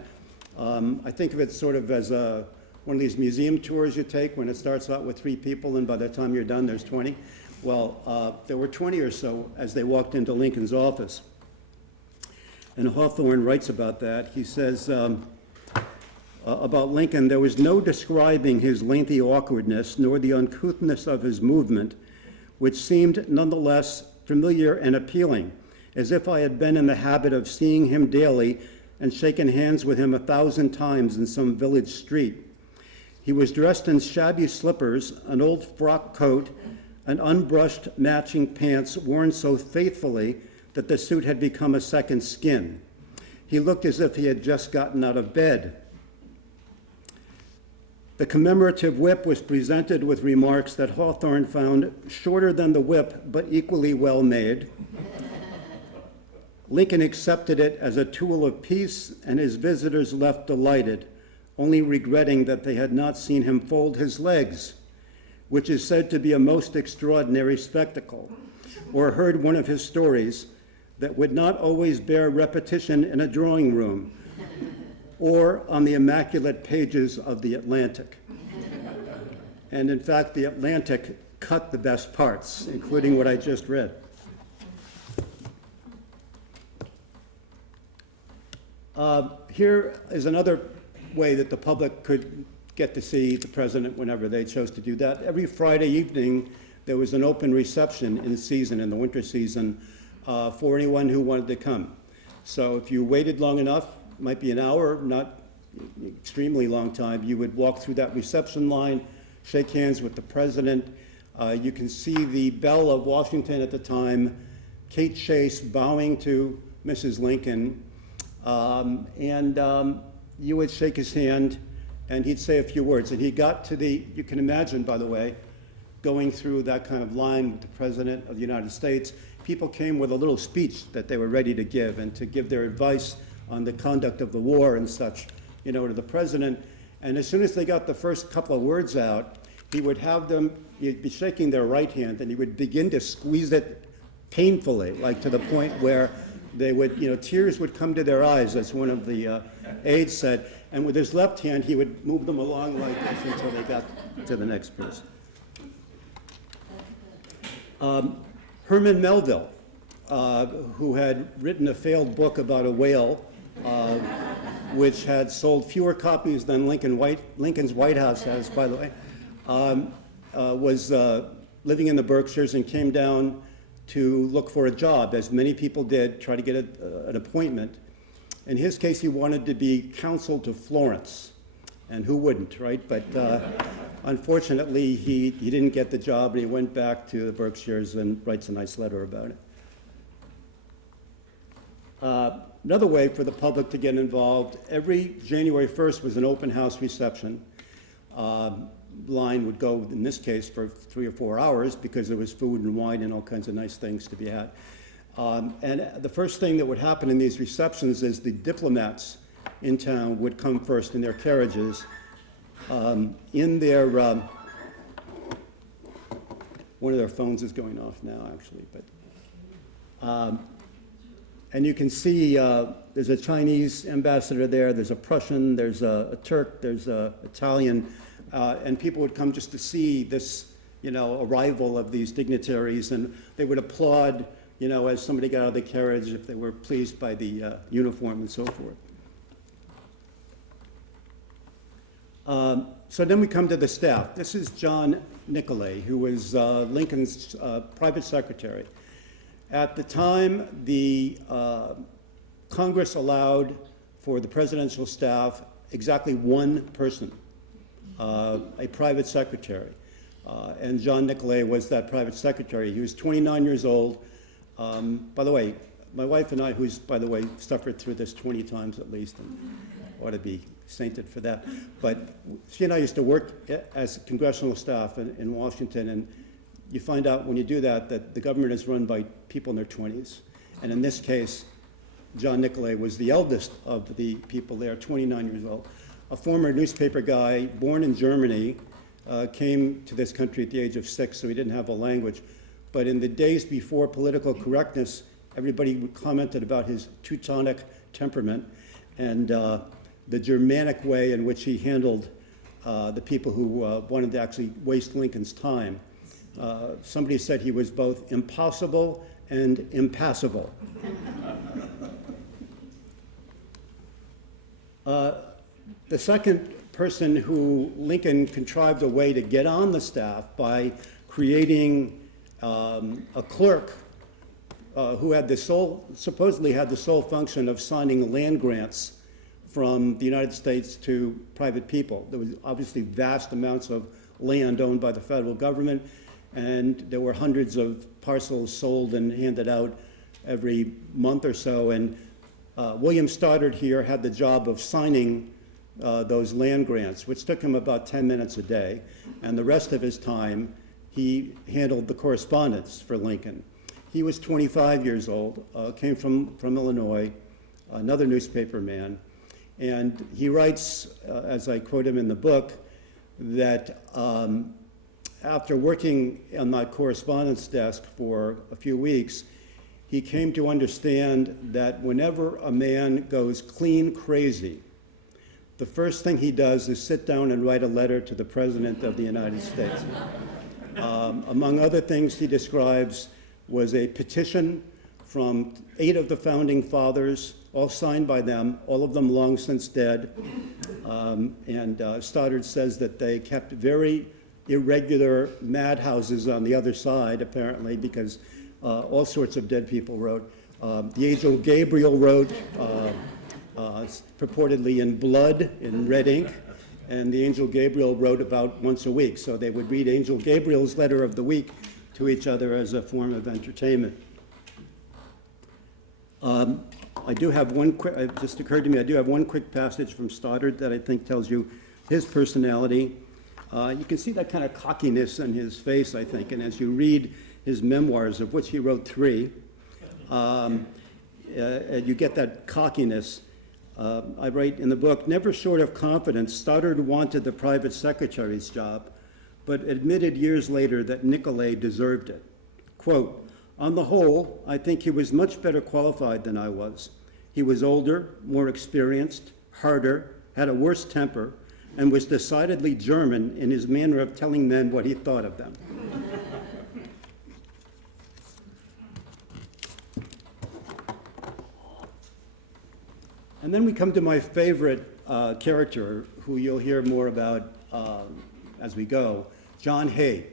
I think of it sort of as one of these museum tours you take when it starts out with 3 people and by the time you're done there's 20. Well, there were 20 or so as they walked into Lincoln's office. And Hawthorne writes about that. He says about Lincoln, there was no describing his lengthy awkwardness nor the uncouthness of his movement, which seemed nonetheless familiar and appealing, as if I had been in the habit of seeing him daily and shaken hands with him 1,000 times in some village street. He was dressed in shabby slippers, an old frock coat, and unbrushed matching pants worn so faithfully that the suit had become a second skin. He looked as if he had just gotten out of bed. The commemorative whip was presented with remarks that Hawthorne found shorter than the whip, but equally well made. Lincoln accepted it as a tool of peace, and his visitors left delighted, only regretting that they had not seen him fold his legs, which is said to be a most extraordinary spectacle, or heard one of his stories that would not always bear repetition in a drawing room or on the immaculate pages of the Atlantic. And in fact, the Atlantic cut the best parts, including what I just read. Here is another way that the public could get to see the president whenever they chose to do that. Every Friday evening, there was an open reception in season, in the winter season, for anyone who wanted to come. So if you waited long enough, might be an hour, not extremely long time, you would walk through that reception line, shake hands with the president. You can see the belle of Washington at the time, Kate Chase, bowing to Mrs. Lincoln, and you would shake his hand and he'd say a few words. And he got to you can imagine, by the way, going through that kind of line with the President of the United States, people came with a little speech that they were ready to give and to give their advice on the conduct of the war and such, to the president. And as soon as they got the first couple of words out, he'd be shaking their right hand and he would begin to squeeze it painfully, like to the point where they would, tears would come to their eyes, as one of the aides said. And with his left hand, he would move them along like this until they got to the next person. Herman Melville, who had written a failed book about a whale, which had sold fewer copies than Lincoln's White House has, by the way, was living in the Berkshires and came down to look for a job, as many people did, try to get an appointment. In his case, he wanted to be consul to Florence, and who wouldn't, right? But unfortunately, he didn't get the job, and he went back to the Berkshires and writes a nice letter about it. Another way for the public to get involved, every January 1st was an open house reception. Line would go, in this case, for 3 or 4 hours because there was food and wine and all kinds of nice things to be had. And the first thing that would happen in these receptions is the diplomats in town would come first in their carriages. One of their phones is going off now, actually, but and you can see there's a Chinese ambassador there, there's a Prussian, there's a Turk, there's a Italian, and people would come just to see this, arrival of these dignitaries, and they would applaud, as somebody got out of the carriage if they were pleased by the uniform and so forth. So then we come to the staff. This is John Nicolay, who was Lincoln's private secretary. At the time, the Congress allowed for the presidential staff exactly one person, a private secretary. And John Nicolay was that private secretary. He was 29 years old. By the way, my wife and I, who's, by the way, suffered through this 20 times at least, and ought to be sainted for that. But she and I used to work as congressional staff in Washington, and you find out when you do that the government is run by people in their 20s. And in this case, John Nicolay was the eldest of the people there, 29 years old. A former newspaper guy, born in Germany, came to this country at the age of 6, so he didn't have a language. But in the days before political correctness, everybody commented about his Teutonic temperament. And the Germanic way in which he handled the people who wanted to actually waste Lincoln's time. Somebody said he was both impossible and impassable. The second person who Lincoln contrived a way to get on the staff by creating a clerk who had supposedly had the sole function of signing land grants from the United States to private people. There was obviously vast amounts of land owned by the federal government, and there were hundreds of parcels sold and handed out every month or so. And William Stoddard here had the job of signing those land grants, which took him about 10 minutes a day. And the rest of his time, he handled the correspondence for Lincoln. He was 25 years old, came from Illinois, another newspaper man. And he writes, as I quote him in the book, that after working on that correspondence desk for a few weeks, he came to understand that whenever a man goes clean crazy, the first thing he does is sit down and write a letter to the President of the United States. Among other things he describes was a petition from 8 of the founding fathers, all signed by them, all of them long since dead. Stoddard says that they kept very irregular madhouses on the other side, apparently, because all sorts of dead people wrote. The angel Gabriel wrote, purportedly in blood, in red ink, and the angel Gabriel wrote about once a week. So they would read Angel Gabriel's letter of the week to each other as a form of entertainment. I do have one quick, it just occurred to me, I do have one quick passage from Stoddard that I think tells you his personality. You can see that kind of cockiness in his face, I think, and as you read his memoirs, of which he wrote 3, you get that cockiness. I write in the book, never short of confidence, Stoddard wanted the private secretary's job, but admitted years later that Nicolay deserved it. Quote, on the whole, I think he was much better qualified than I was. He was older, more experienced, harder, had a worse temper, and was decidedly German in his manner of telling men what he thought of them. And then we come to my favorite character, who you'll hear more about as we go, John Hay,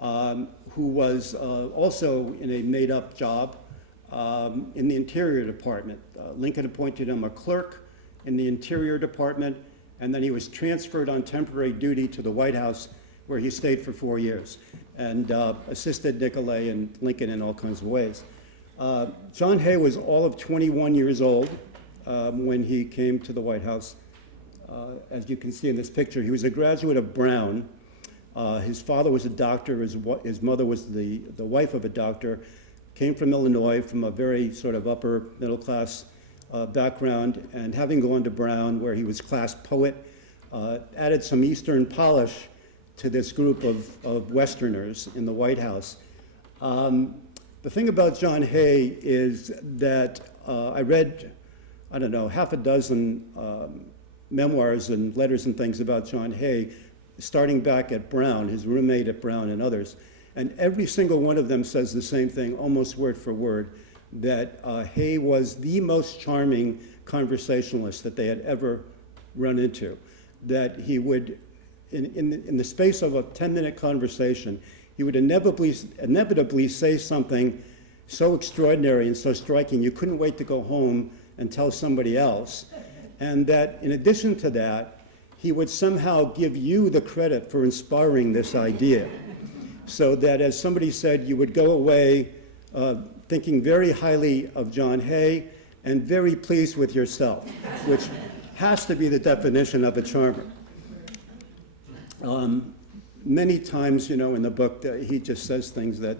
who was also in a made-up job in the Interior Department. Lincoln appointed him a clerk in the Interior Department, and then he was transferred on temporary duty to the White House, where he stayed for 4 years and assisted Nicolay and Lincoln in all kinds of ways. John Hay was all of 21 years old when he came to the White House. As you can see in this picture, he was a graduate of Brown. His father was a doctor, his mother was the wife of a doctor, came from Illinois, from a very sort of upper middle class background, and having gone to Brown, where he was class poet, added some Eastern polish to this group of Westerners in the White House. The thing about John Hay is that I read, I don't know, half a dozen memoirs and letters and things about John Hay, starting back at Brown, his roommate at Brown and others. And every single one of them says the same thing, almost word for word, that Hay was the most charming conversationalist that they had ever run into. That he would, in the space of a 10-minute conversation, he would inevitably say something so extraordinary and so striking you couldn't wait to go home and tell somebody else. And that in addition to that, he would somehow give you the credit for inspiring this idea. So that, as somebody said, you would go away thinking very highly of John Hay and very pleased with yourself, which has to be the definition of a charmer. Many times, you know, in the book, he just says things that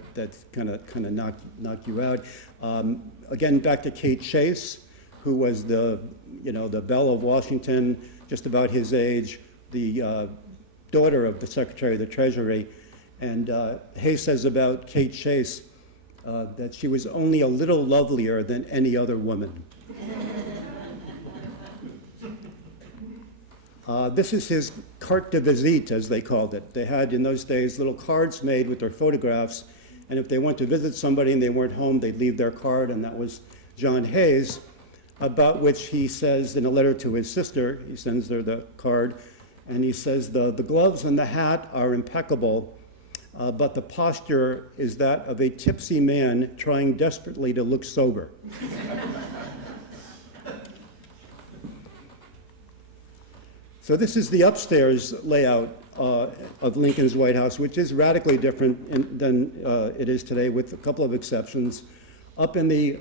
kind of knock you out. Again, back to Kate Chase, who was the belle of Washington, just about his age, the daughter of the Secretary of the Treasury. And Hay says about Kate Chase that she was only a little lovelier than any other woman. This is his carte de visite, as they called it. They had, in those days, little cards made with their photographs, and if they went to visit somebody and they weren't home, they'd leave their card, and that was John Hayes, about which he says in a letter to his sister, he sends her the card, and he says, the gloves and the hat are impeccable, but the posture is that of a tipsy man trying desperately to look sober. So this is the upstairs layout of Lincoln's White House, which is radically different than it is today, with a couple of exceptions. Up in the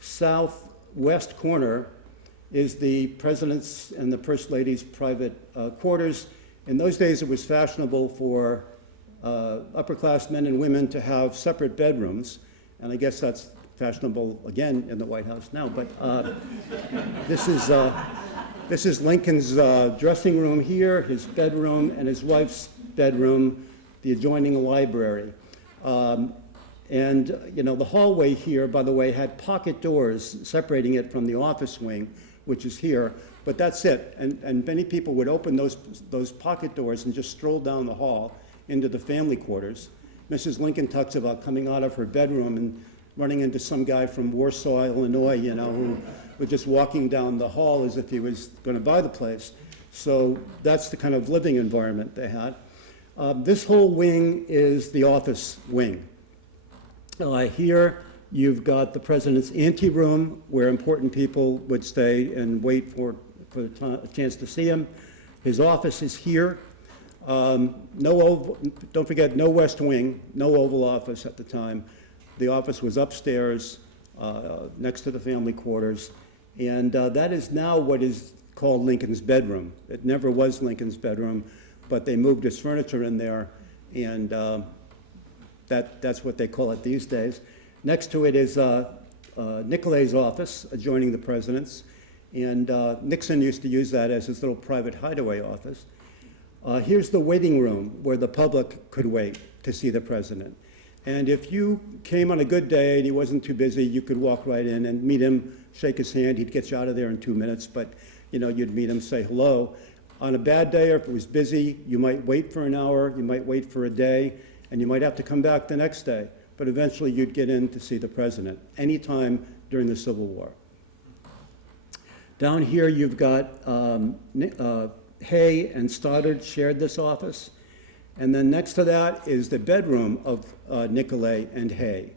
southwest corner is the president's and the first lady's private quarters. In those days, it was fashionable for upper-class men and women to have separate bedrooms, and I guess that's fashionable again in the White House now, but this is Lincoln's dressing room here, his bedroom, and his wife's bedroom, the adjoining library. And, you know, the hallway here, by the way, had pocket doors separating it from the office wing, which is here, but that's it. And many people would open those pocket doors and just stroll down the hall into the family quarters. Mrs. Lincoln talks about coming out of her bedroom and running into some guy from Warsaw, Illinois, you know, who was just walking down the hall as if he was going to buy the place. So that's the kind of living environment they had. This whole wing is the office wing. Here you've got the president's anteroom, where important people would stay and wait for a chance to see him. His office is here. Don't forget, no West Wing, no Oval Office at the time. The office was upstairs, next to the family quarters, and that is now what is called Lincoln's bedroom. It never was Lincoln's bedroom, but they moved his furniture in there, and that's what they call it these days. Next to it is Nicolay's office, adjoining the president's, and Nixon used to use that as his little private hideaway office. Here's the waiting room where the public could wait to see the president. And if you came on a good day and he wasn't too busy, you could walk right in and meet him, shake his hand. He'd get you out of there in 2 minutes, but you know, you'd meet him, say hello. On a bad day, or if it was busy, you might wait for an hour, you might wait for a day, and you might have to come back the next day. But eventually you'd get in to see the president, anytime during the Civil War. Down here you've got Hay and Stoddard shared this office. And then next to that is the bedroom of Nicolay and Hay,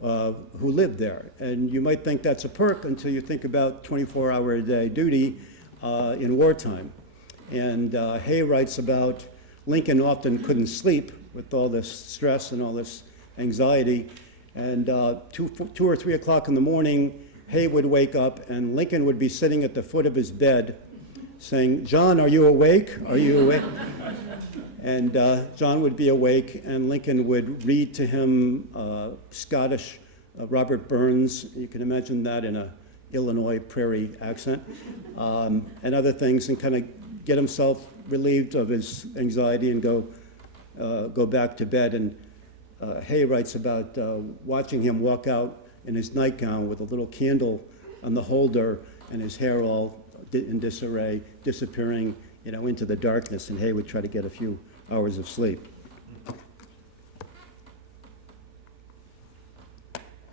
who lived there. And you might think that's a perk until you think about 24-hour-a-day duty in wartime. And Hay writes about Lincoln often couldn't sleep with all this stress and all this anxiety. And 2 or 3 o'clock in the morning, Hay would wake up and Lincoln would be sitting at the foot of his bed saying, "John, are you awake? Are you awake?" And John would be awake, and Lincoln would read to him Scottish Robert Burns. You can imagine that in a Illinois prairie accent, and other things, and kind of get himself relieved of his anxiety and go back to bed. And Hay writes about watching him walk out in his nightgown with a little candle on the holder and his hair all in disarray, disappearing, you know, into the darkness, and Hay would try to get a few hours of sleep.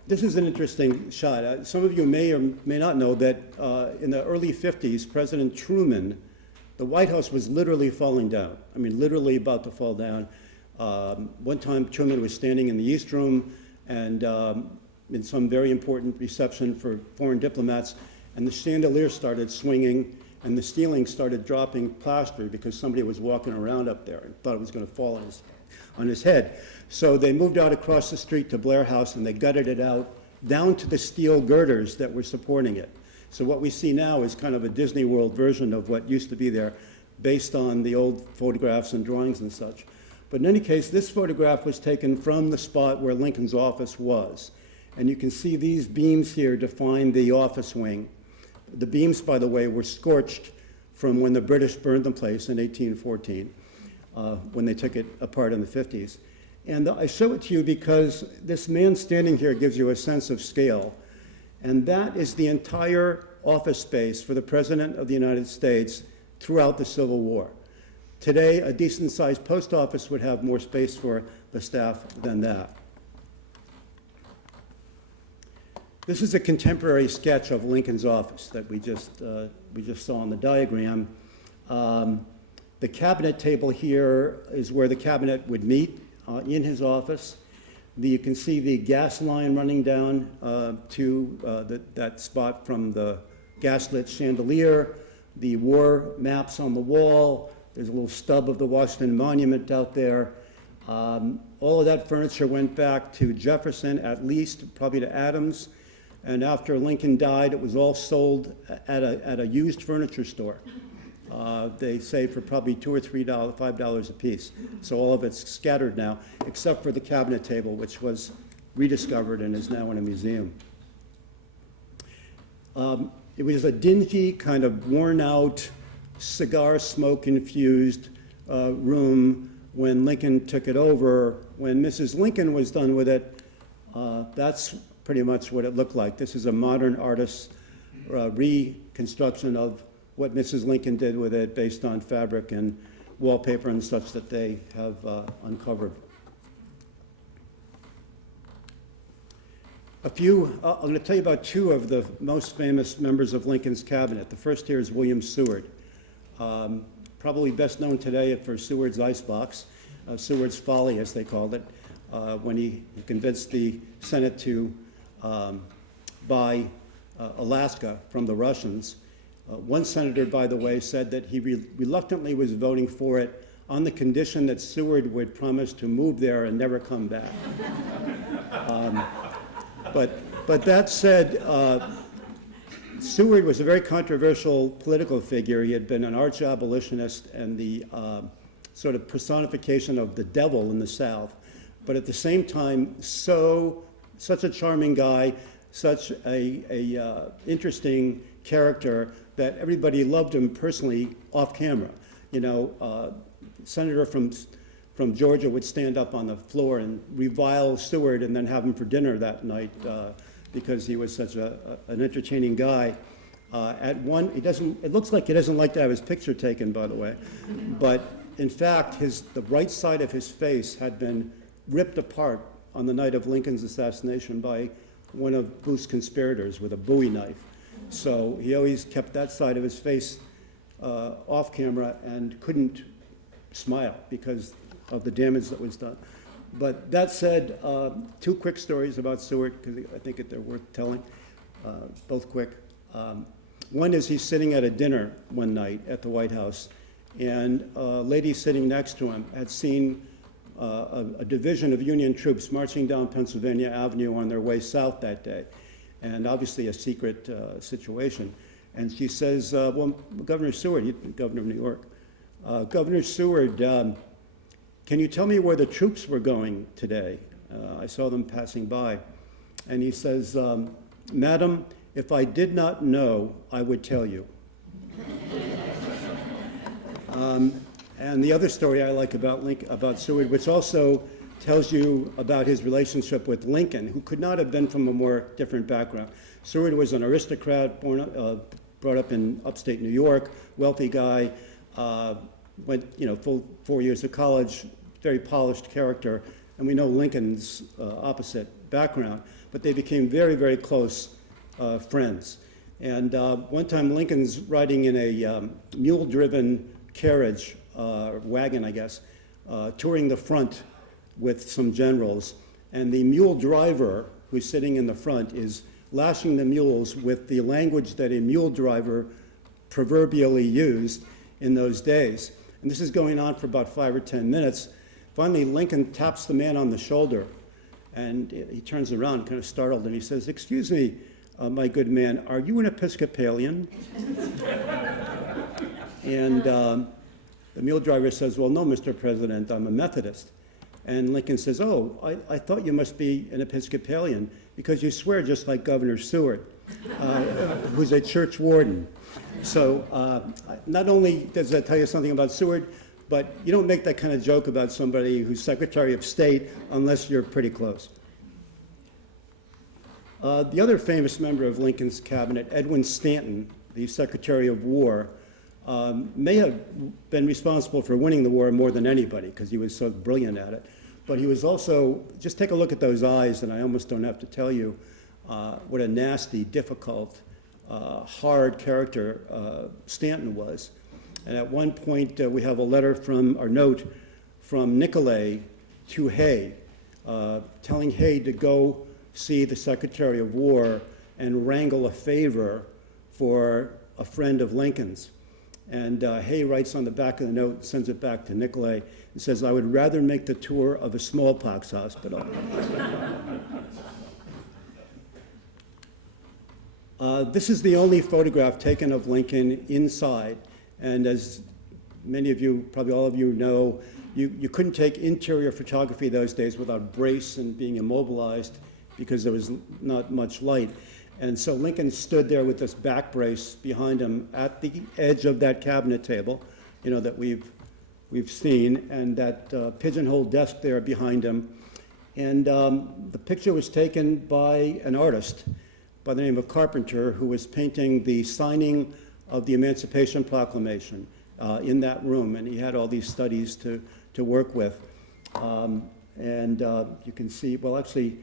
This is an interesting shot. Some of you may or may not know that in the early 50s, President Truman, the White House was literally falling down. I mean, literally about to fall down. One time, Truman was standing in the East Room and in some very important reception for foreign diplomats, and the chandelier started swinging, and the ceiling started dropping plaster because somebody was walking around up there and thought it was going to fall on his head. So they moved out across the street to Blair House, and they gutted it out down to the steel girders that were supporting it. So what we see now is kind of a Disney World version of what used to be there, based on the old photographs and drawings and such. But in any case, this photograph was taken from the spot where Lincoln's office was. And you can see these beams here define the office wing. The beams, by the way, were scorched from when the British burned the place in 1814, when they took it apart in the 50s. And I show it to you because this man standing here gives you a sense of scale. And that is the entire office space for the President of the United States throughout the Civil War. Today, a decent-sized post office would have more space for the staff than that. This is a contemporary sketch of Lincoln's office that we just saw on the diagram. The cabinet table here is where the cabinet would meet in his office. You can see the gas line running down to that spot from the gaslit chandelier, the war maps on the wall. There's a little stub of the Washington Monument out there. All of that furniture went back to Jefferson, at least, probably to Adams. And after Lincoln died, it was all sold at a used furniture store. They say for probably $2 or $3, $5 a piece. So all of it's scattered now, except for the cabinet table, which was rediscovered and is now in a museum. It was a dingy, kind of worn-out, cigar smoke-infused room when Lincoln took it over. When Mrs. Lincoln was done with it, that's pretty much what it looked like. This is a modern artist's reconstruction of what Mrs. Lincoln did with it based on fabric and wallpaper and such that they have uncovered. I'm going to tell you about two of the most famous members of Lincoln's cabinet. The first here is William Seward. Probably best known today for Seward's icebox, Seward's Folly, as they called it, when he convinced the Senate to buy Alaska from the Russians. One senator, by the way, said that he reluctantly was voting for it on the condition that Seward would promise to move there and never come back. But that said, Seward was a very controversial political figure. He had been an arch abolitionist and the sort of personification of the devil in the South. But at the same time, such a charming guy, such a interesting character that everybody loved him personally off camera. You know, senator from Georgia would stand up on the floor and revile Seward and then have him for dinner that night because he was such an entertaining guy. It looks like he doesn't like to have his picture taken, by the way, but in fact, the right side of his face had been ripped apart on the night of Lincoln's assassination by one of Booth's conspirators with a Bowie knife. So he always kept that side of his face off camera and couldn't smile because of the damage that was done. But that said, two quick stories about Seward, because I think they're worth telling, both quick. One is he's sitting at a dinner one night at the White House, and a lady sitting next to him had seen a division of Union troops marching down Pennsylvania Avenue on their way south that day, and obviously a secret situation. And she says, well, Governor Seward, he'd been governor of New York, Governor Seward, can you tell me where the troops were going today? I saw them passing by. And he says, Madam, if I did not know, I would tell you. And the other story I like about Seward, which also tells you about his relationship with Lincoln, who could not have been from a more different background. Seward was an aristocrat, brought up in upstate New York, wealthy guy, went full 4 years of college, very polished character, and we know Lincoln's opposite background, but they became very, very close friends. And one time Lincoln's riding in a mule-driven carriage, wagon, I guess, touring the front with some generals, and the mule driver who's sitting in the front is lashing the mules with the language that a mule driver proverbially used in those days. And this is going on for about 5 or 10 minutes. Finally, Lincoln taps the man on the shoulder, and he turns around, kind of startled, and he says, "Excuse me, my good man, are you an Episcopalian?" And the mule driver says, "Well, no, Mr. President, I'm a Methodist." And Lincoln says, "Oh, I thought you must be an Episcopalian because you swear just like Governor Seward, who's a church warden." So not only does that tell you something about Seward, but you don't make that kind of joke about somebody who's Secretary of State unless you're pretty close. The other famous member of Lincoln's cabinet, Edwin Stanton, the Secretary of War, may have been responsible for winning the war more than anybody because he was so brilliant at it. But he was also, just take a look at those eyes, and I almost don't have to tell you what a nasty, difficult, hard character Stanton was. And at one point, we have a letter or note from Nicolay to Hay, telling Hay to go see the Secretary of War and wrangle a favor for a friend of Lincoln's. And Hay writes on the back of the note, sends it back to Nicolay, and says, "I would rather make the tour of a smallpox hospital." This is the only photograph taken of Lincoln inside. And as many of you, probably all of you know, you couldn't take interior photography those days without brace and being immobilized because there was not much light. And so Lincoln stood there with this back brace behind him at the edge of that cabinet table, that we've seen, and that pigeonhole desk there behind him. And the picture was taken by an artist by the name of Carpenter, who was painting the signing of the Emancipation Proclamation in that room, and he had all these studies to work with. You can see, well, actually,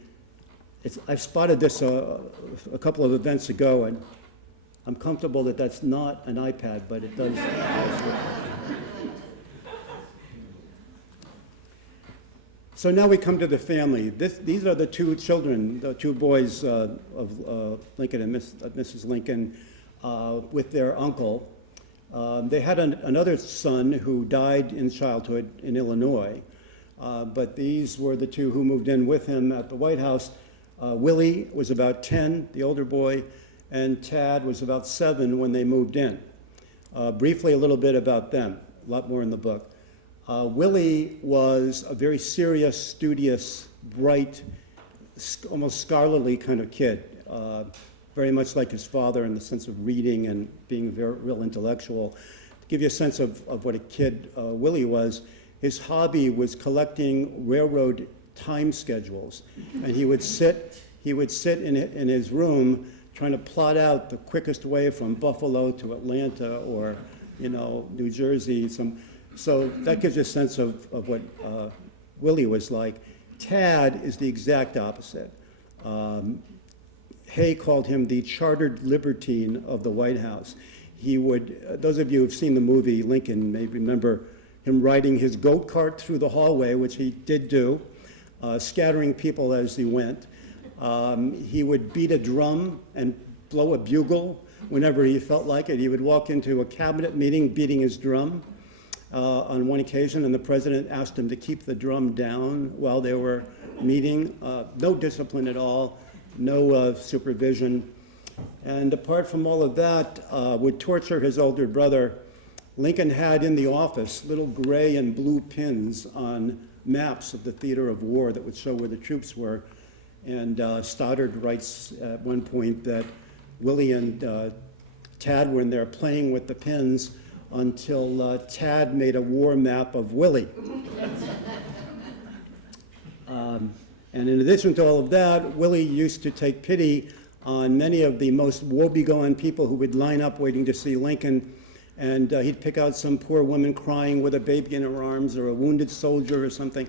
I've spotted this a couple of events ago, and I'm comfortable that that's not an iPad, but it does. So now we come to the family. These are the two children, the two boys of Lincoln and Mrs. Lincoln with their uncle. They had another son who died in childhood in Illinois, but these were the two who moved in with him at the White House. Willie was about 10, the older boy, and Tad was about 7 when they moved in. Briefly, a little bit about them, a lot more in the book. Willie was a very serious, studious, bright, almost scholarly kind of kid, very much like his father in the sense of reading and being a very real intellectual. To give you a sense of what a kid Willie was, his hobby was collecting railroad time schedules, and he would sit in his room trying to plot out the quickest way from Buffalo to Atlanta or New Jersey. So that gives you a sense of what Willie was like. Tad is the exact opposite. Hay called him the chartered libertine of the White House. He would, those of you who've seen the movie Lincoln may remember him riding his goat cart through the hallway, which he did do, scattering people as he went. He would beat a drum and blow a bugle whenever he felt like it. He would walk into a cabinet meeting beating his drum on one occasion, and the president asked him to keep the drum down while they were meeting. No discipline at all, no supervision. And apart from all of that, would torture his older brother. Lincoln had in the office little gray and blue pins on maps of the theater of war that would show where the troops were. And Stoddard writes at one point that Willie and Tad were in there playing with the pins until Tad made a war map of Willie. And in addition to all of that, Willie used to take pity on many of the most woebegone people who would line up waiting to see Lincoln, and he'd pick out some poor woman crying with a baby in her arms or a wounded soldier or something,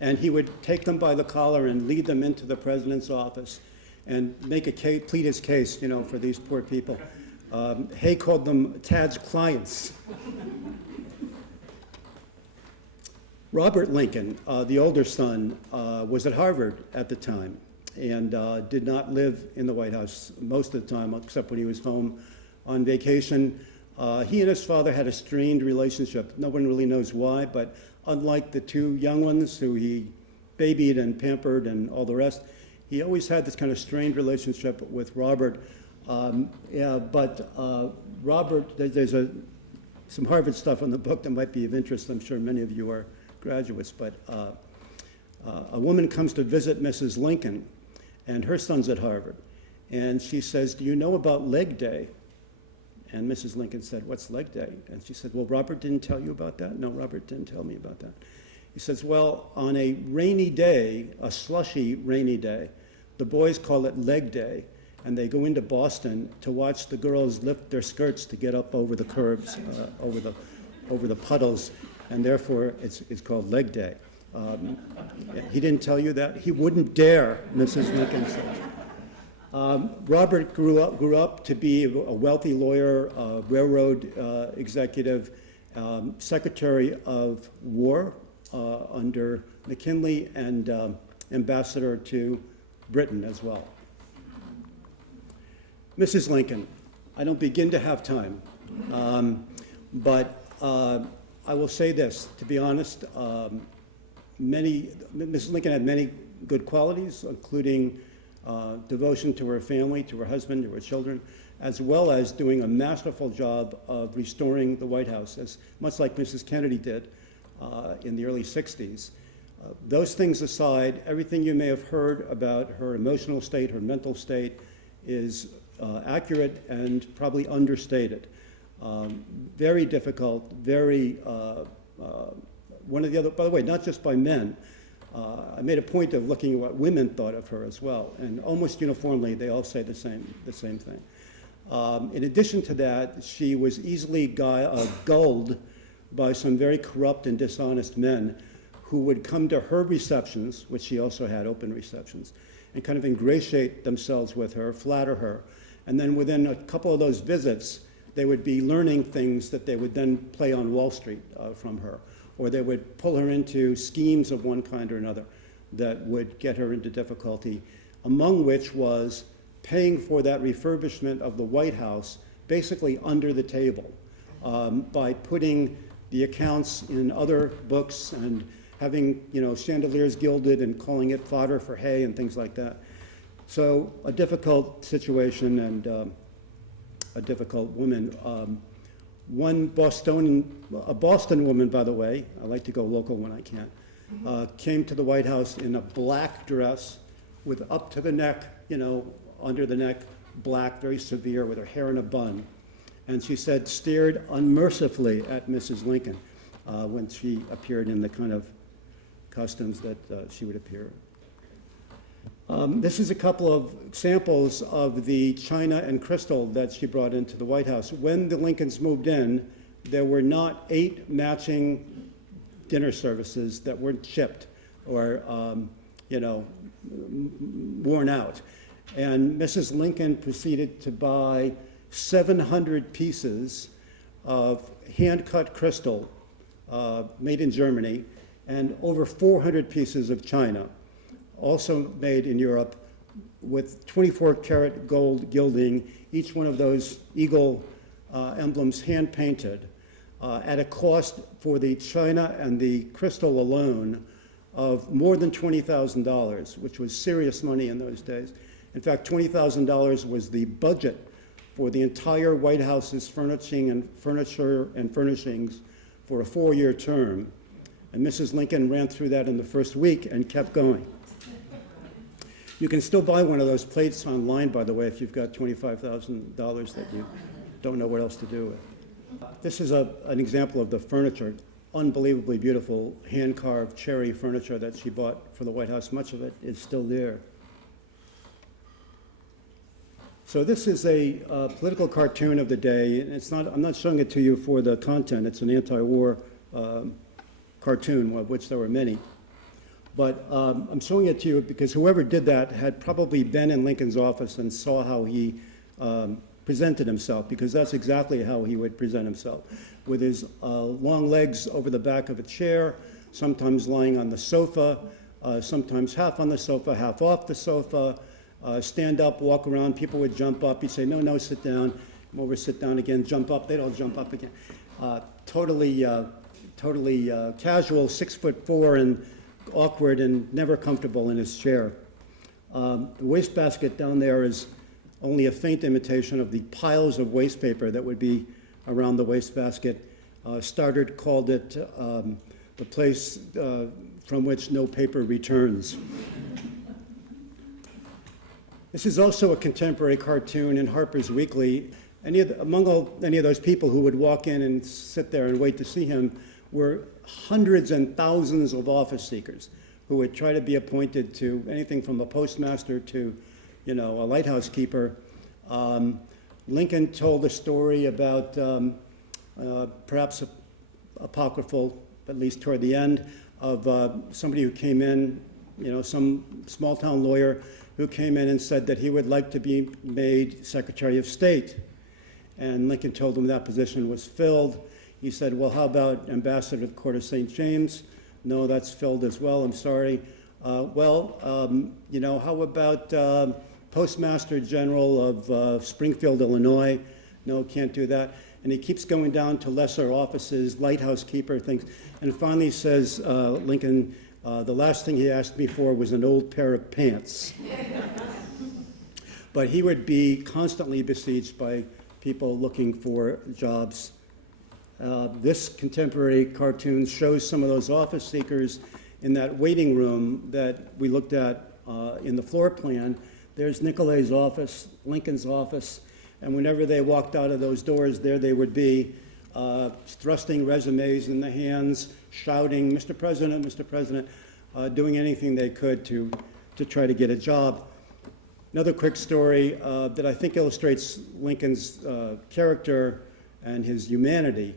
and he would take them by the collar and lead them into the president's office and make plead his case, for these poor people. Hay called them Tad's clients. Robert Lincoln, the older son, was at Harvard at the time and did not live in the White House most of the time, except when he was home on vacation. He and his father had a strained relationship. No one really knows why, but unlike the two young ones who he babied and pampered and all the rest, he always had this kind of strained relationship with Robert. Robert, there's some Harvard stuff in the book that might be of interest. I'm sure many of you are graduates, but a woman comes to visit Mrs. Lincoln, and her son's at Harvard, and she says, "Do you know about Leg Day?" And Mrs. Lincoln said, "What's Leg Day?" And she said, "Well, Robert didn't tell you about that?" "No, Robert didn't tell me about that." He says, "Well, on a rainy day, a slushy rainy day, the boys call it Leg Day, and they go into Boston to watch the girls lift their skirts to get up over the curbs, over the puddles, and therefore it's called Leg Day. He didn't tell you that? He wouldn't dare, Mrs. Lincoln said. Robert grew up to be a wealthy lawyer, railroad executive, Secretary of War under McKinley, and ambassador to Britain as well. Mrs. Lincoln, I don't begin to have time, but I will say this, to be honest, Mrs. Lincoln had many good qualities, including devotion to her family, to her husband, to her children, as well as doing a masterful job of restoring the White House, as much like Mrs. Kennedy did in the early 60s. Those things aside, everything you may have heard about her emotional state, her mental state, is accurate and probably understated. Very difficult, very, one of the other, by the way, not just by men. I made a point of looking at what women thought of her as well, and almost uniformly they all say the same thing. In addition to that, she was easily gulled by some very corrupt and dishonest men who would come to her receptions, which she also had open receptions, and kind of ingratiate themselves with her, flatter her. And then within a couple of those visits, they would be learning things that they would then play on Wall Street from her, or they would pull her into schemes of one kind or another that would get her into difficulty, among which was paying for that refurbishment of the White House basically under the table by putting the accounts in other books and having, chandeliers gilded and calling it fodder for hay and things like that. So a difficult situation and a difficult woman. A Boston woman, by the way, I like to go local when I can, came to the White House in a black dress with up to the neck, under the neck, black, very severe, with her hair in a bun. And she said, stared unmercifully at Mrs. Lincoln when she appeared in the kind of costumes that she would appear. This is a couple of samples of the china and crystal that she brought into the White House. When the Lincolns moved in, there were not 8 matching dinner services that weren't shipped or, worn out. And Mrs. Lincoln proceeded to buy 700 pieces of hand-cut crystal made in Germany and over 400 pieces of china, also made in Europe with 24-karat gold gilding, each one of those eagle emblems hand-painted at a cost for the china and the crystal alone of more than $20,000, which was serious money in those days. In fact, $20,000 was the budget for the entire White House's furniture and furnishings for a 4-year term. And Mrs. Lincoln ran through that in the first week and kept going. You can still buy one of those plates online, by the way, if you've got $25,000 that you don't know what else to do with. This is an example of the furniture, unbelievably beautiful hand-carved cherry furniture that she bought for the White House. Much of it is still there. So this is a political cartoon of the day, and I'm not showing it to you for the content. It's an anti-war cartoon, of which there were many. But I'm showing it to you because whoever did that had probably been in Lincoln's office and saw how he presented himself, because that's exactly how he would present himself, with his long legs over the back of a chair, sometimes lying on the sofa, sometimes half on the sofa, half off the sofa, stand up, walk around, people would jump up, he'd say, no, sit down, come over, sit down again, jump up, they'd all jump up again. Totally casual, 6'4" and awkward and never comfortable in his chair. The wastebasket down there is only a faint imitation of the piles of waste paper that would be around the wastebasket. Stoddard called it the place from which no paper returns. This is also a contemporary cartoon in Harper's Weekly. Among any of those people who would walk in and sit there and wait to see him were hundreds and thousands of office seekers who would try to be appointed to anything from a postmaster to, a lighthouse keeper. Lincoln told a story about perhaps apocryphal, at least toward the end, of somebody who came in, some small-town lawyer who came in and said that he would like to be made Secretary of State. And Lincoln told him that position was filled. He said, well, how about Ambassador to the Court of St. James? No, that's filled as well, I'm sorry. How about Postmaster General of Springfield, Illinois? No, can't do that. And he keeps going down to lesser offices, lighthouse keeper, things. And finally says, Lincoln, the last thing he asked me for was an old pair of pants. But he would be constantly besieged by people looking for jobs. This contemporary cartoon shows some of those office seekers in that waiting room that we looked at in the floor plan. There's Nicolay's office, Lincoln's office, and whenever they walked out of those doors, there they would be, thrusting resumes in the hands, shouting, Mr. President, doing anything they could to try to get a job. Another quick story that I think illustrates Lincoln's character and his humanity,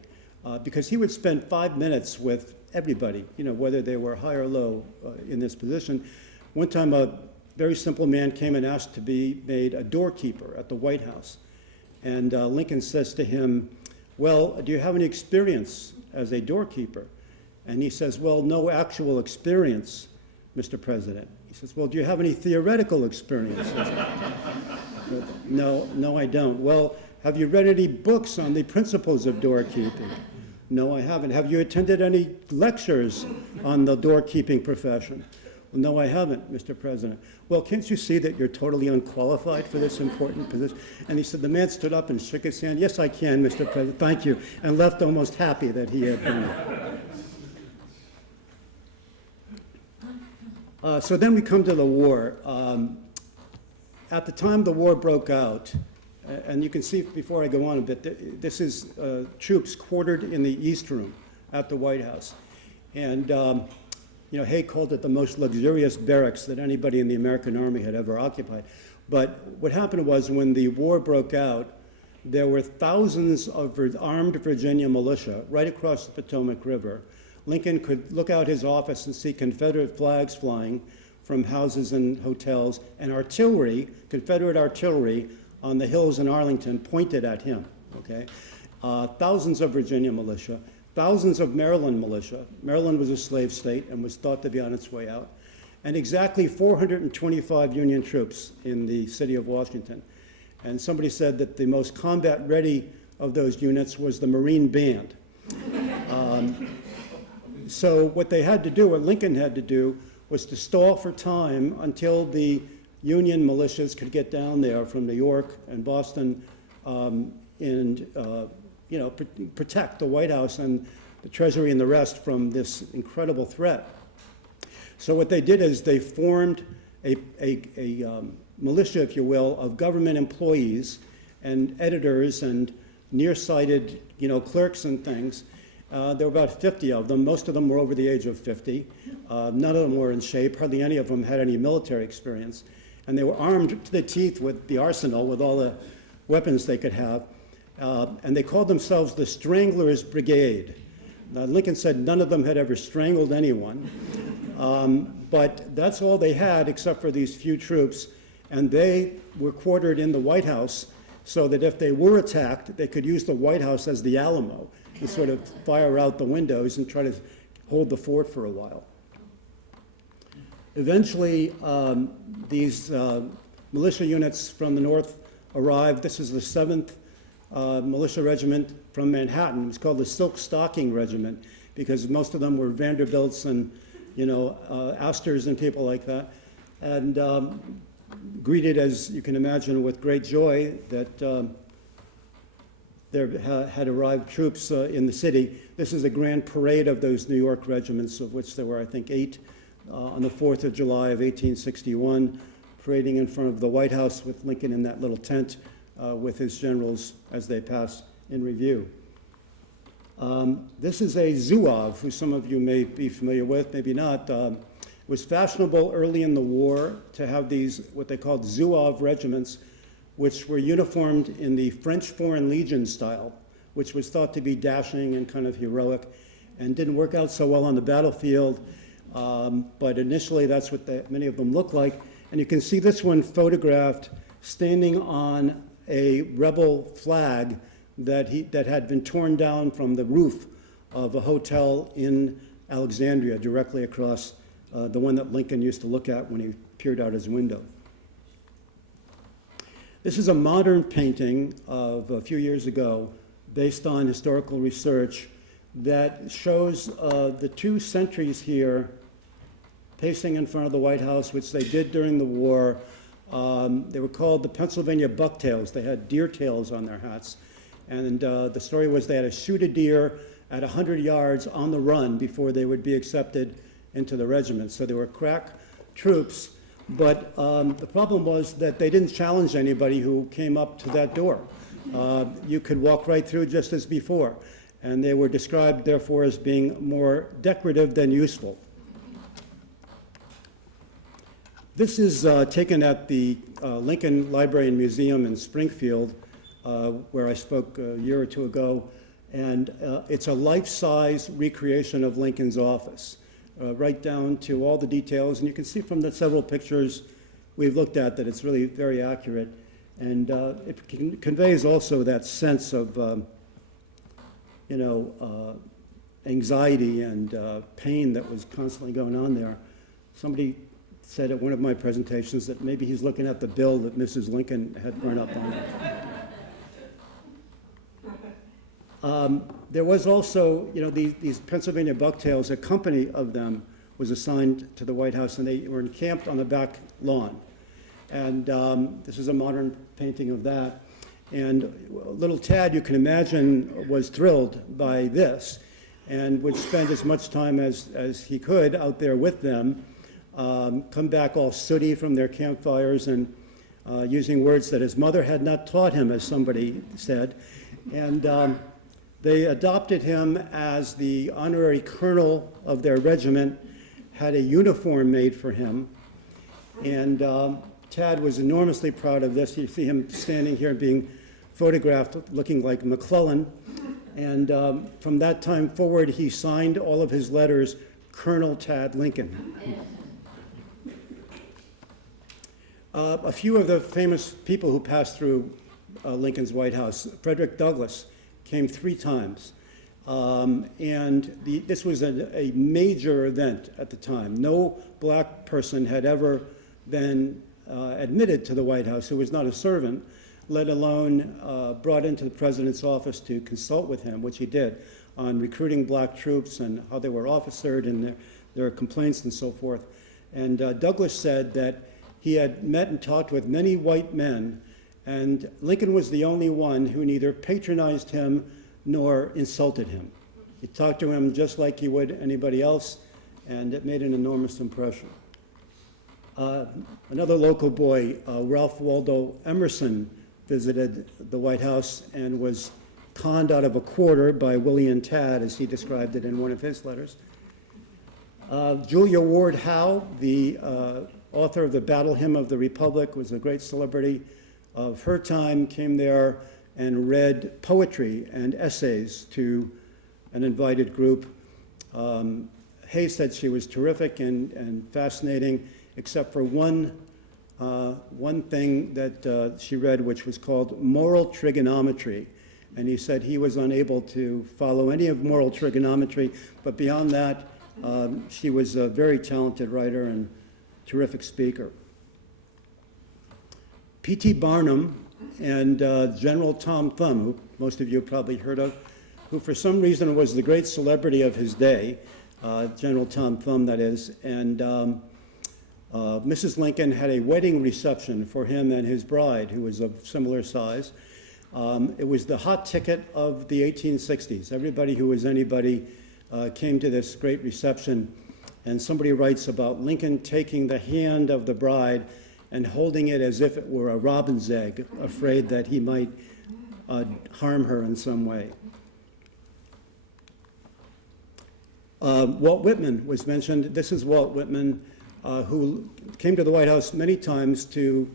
because he would spend 5 minutes with everybody, whether they were high or low in this position. One time a very simple man came and asked to be made a doorkeeper at the White House. And Lincoln says to him, well, do you have any experience as a doorkeeper? And he says, well, no actual experience, Mr. President. He says, well, do you have any theoretical experience? No, I don't. Well, have you read any books on the principles of doorkeeping? No, I haven't. Have you attended any lectures on the doorkeeping profession? Well, no, I haven't, Mr. President. Well, can't you see that you're totally unqualified for this important position? And he said, the man stood up and shook his hand. Yes, I can, Mr. President, thank you, and left almost happy that he had been. So then we come to the war. At the time the war broke out, and you can see before I go on a bit, this is troops quartered in the East Room at the White House. And Hay called it the most luxurious barracks that anybody in the American Army had ever occupied. But what happened was when the war broke out, there were thousands of armed Virginia militia right across the Potomac River. Lincoln could look out his office and see Confederate flags flying from houses and hotels, and artillery, Confederate artillery, on the hills in Arlington pointed at him, okay? Thousands of Virginia militia, thousands of Maryland militia. Maryland was a slave state and was thought to be on its way out. And exactly 425 Union troops in the city of Washington. And somebody said that the most combat-ready of those units was the Marine Band. So what they had to do, what Lincoln had to do, was to stall for time until the Union militias could get down there from New York and Boston protect the White House and the Treasury and the rest from this incredible threat. So what they did is they formed a militia, if you will, of government employees and editors and nearsighted, clerks and things. There were about 50 of them. Most of them were over the age of 50. None of them were in shape. Hardly any of them had any military experience. And they were armed to the teeth with the arsenal, with all the weapons they could have. And they called themselves the Stranglers Brigade. Now, Lincoln said none of them had ever strangled anyone. But that's all they had except for these few troops. And they were quartered in the White House so that if they were attacked, they could use the White House as the Alamo and sort of fire out the windows and try to hold the fort for a while. Eventually, these militia units from the north arrived. This is the 7th Militia Regiment from Manhattan. It was called the Silk Stocking Regiment because most of them were Vanderbilts and, Astors and people like that. And greeted, as you can imagine, with great joy that there had arrived troops in the city. This is a grand parade of those New York regiments, of which there were, I think, 8 on the 4th of July of 1861, parading in front of the White House with Lincoln in that little tent with his generals as they pass in review. This is a Zouave, who some of you may be familiar with, maybe not. was fashionable early in the war to have these, what they called Zouave regiments, which were uniformed in the French Foreign Legion style, which was thought to be dashing and kind of heroic, and didn't work out so well on the battlefield. But initially, that's what many of them looked like. And you can see this one photographed standing on a rebel flag that had been torn down from the roof of a hotel in Alexandria, directly across the one that Lincoln used to look at when he peered out his window. This is a modern painting of a few years ago, based on historical research, that shows the two sentries here pacing in front of the White House, which they did during the war. They were called the Pennsylvania Bucktails. They had deer tails on their hats. And the story was they had to shoot a deer at 100 yards on the run before they would be accepted into the regiment. So they were crack troops. But the problem was that they didn't challenge anybody who came up to that door. You could walk right through just as before. And they were described, therefore, as being more decorative than useful. This is taken at the Lincoln Library and Museum in Springfield, where I spoke a year or two ago. And it's a life-size recreation of Lincoln's office, right down to all the details. And you can see from the several pictures we've looked at that it's really very accurate. And it conveys also that sense of, anxiety and pain that was constantly going on there. Somebody said at one of my presentations that maybe he's looking at the bill that Mrs. Lincoln had run up on. There was also, these Pennsylvania Bucktails, a company of them was assigned to the White House, and they were encamped on the back lawn. And this is a modern painting of that. And little Tad, you can imagine, was thrilled by this and would spend as much time as he could out there with them, come back all sooty from their campfires and using words that his mother had not taught him, as somebody said. And they adopted him as the honorary colonel of their regiment, had a uniform made for him. And Tad was enormously proud of this. You see him standing here being photographed looking like McClellan. And from that time forward, he signed all of his letters, Colonel Tad Lincoln. A few of the famous people who passed through Lincoln's White House. Frederick Douglass came 3 times. This was a major event at the time. No black person had ever been admitted to the White House who was not a servant, let alone brought into the president's office to consult with him, which he did, on recruiting black troops and how they were officered and their complaints and so forth. And Douglass said that he had met and talked with many white men, and Lincoln was the only one who neither patronized him nor insulted him. He talked to him just like he would anybody else, and it made an enormous impression. Another local boy, Ralph Waldo Emerson, visited the White House and was conned out of a quarter by Willie and Tad, as he described it in one of his letters. Julia Ward Howe, the author of the Battle Hymn of the Republic, was a great celebrity of her time, came there and read poetry and essays to an invited group. Hay said she was terrific and fascinating, except for one thing that she read, which was called Moral Trigonometry. And he said he was unable to follow any of moral trigonometry, but beyond that, she was a very talented writer and terrific speaker. P.T. Barnum and General Tom Thumb, who most of you probably heard of, who for some reason was the great celebrity of his day, General Tom Thumb, that is, and Mrs. Lincoln had a wedding reception for him and his bride, who was of similar size. It was the hot ticket of the 1860s. Everybody who was anybody came to this great reception, and somebody writes about Lincoln taking the hand of the bride and holding it as if it were a robin's egg, afraid that he might harm her in some way. Walt Whitman was mentioned. This is Walt Whitman. who came to the White House many times to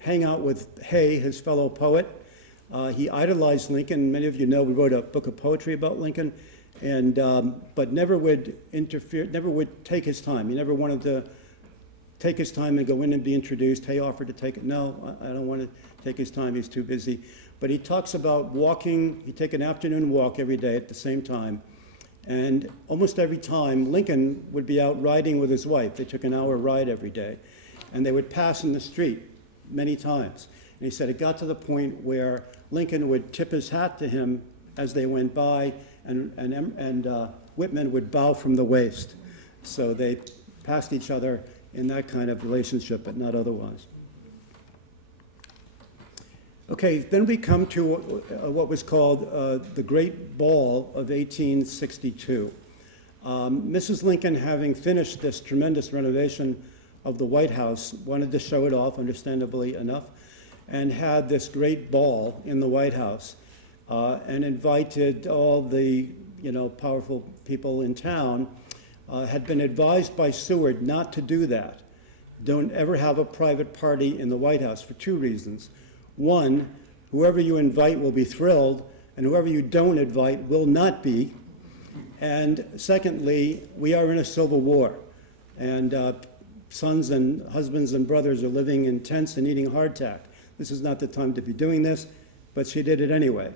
hang out with Hay, his fellow poet. He idolized Lincoln. Many of you know we wrote a book of poetry about Lincoln, and but never would interfere, never would take his time. He never wanted to take his time and go in and be introduced. Hay offered to take it. No, I don't want to take his time. He's too busy. But he talks about walking. He'd take an afternoon walk every day at the same time. And almost every time, Lincoln would be out riding with his wife. They took an hour ride every day. And they would pass in the street many times. And he said it got to the point where Lincoln would tip his hat to him as they went by, and Whitman would bow from the waist. So they passed each other in that kind of relationship, but not otherwise. Okay, then we come to what was called the Great Ball of 1862. Mrs. Lincoln, having finished this tremendous renovation of the White House, wanted to show it off, understandably enough, and had this great ball in the White House, and invited all the powerful people in town. Had been advised by Seward not to do that. Don't ever have a private party in the White House for two reasons. One, whoever you invite will be thrilled, and whoever you don't invite will not be. And secondly, we are in a civil war, and sons and husbands and brothers are living in tents and eating hardtack. This is not the time to be doing this, but she did it anyway.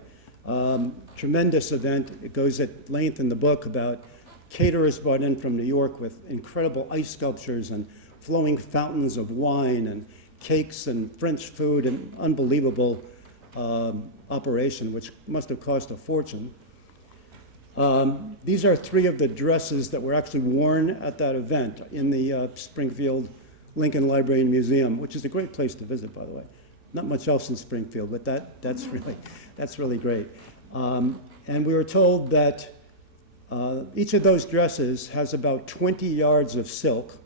Tremendous event. It goes at length in the book about caterers brought in from New York with incredible ice sculptures and flowing fountains of wine and cakes and French food, and unbelievable operation, which must have cost a fortune. These are three of the dresses that were actually worn at that event in the Springfield Lincoln Library and Museum, which is a great place to visit, by the way. Not much else in Springfield, but that's really great. And we were told that each of those dresses has about 20 yards of silk,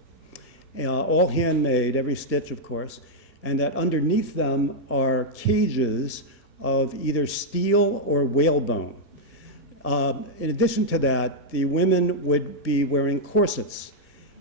all handmade, every stitch, of course, and that underneath them are cages of either steel or whalebone. In addition to that, the women would be wearing corsets,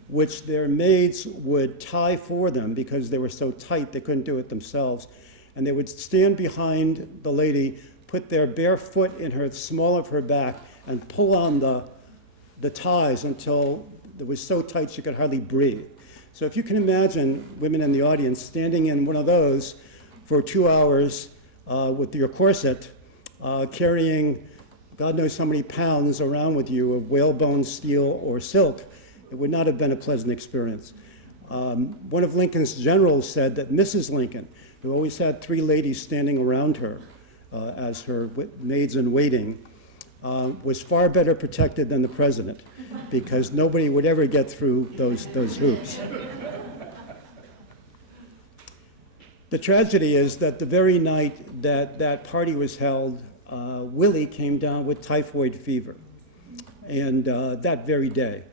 which their maids would tie for them because they were so tight they couldn't do it themselves. And they would stand behind the lady, put their bare foot in her small of her back, and pull on the ties until it was so tight she could hardly breathe. So if you can imagine women in the audience standing in one of those for 2 hours with your corset, carrying God knows how many pounds around with you of whalebone, steel, or silk, it would not have been a pleasant experience. One of Lincoln's generals said that Mrs. Lincoln, who always had three ladies standing around her as her maids in waiting, was far better protected than the president, because nobody would ever get through those hoops. The tragedy is that the very night that that party was held, Willie came down with typhoid fever, and that very day.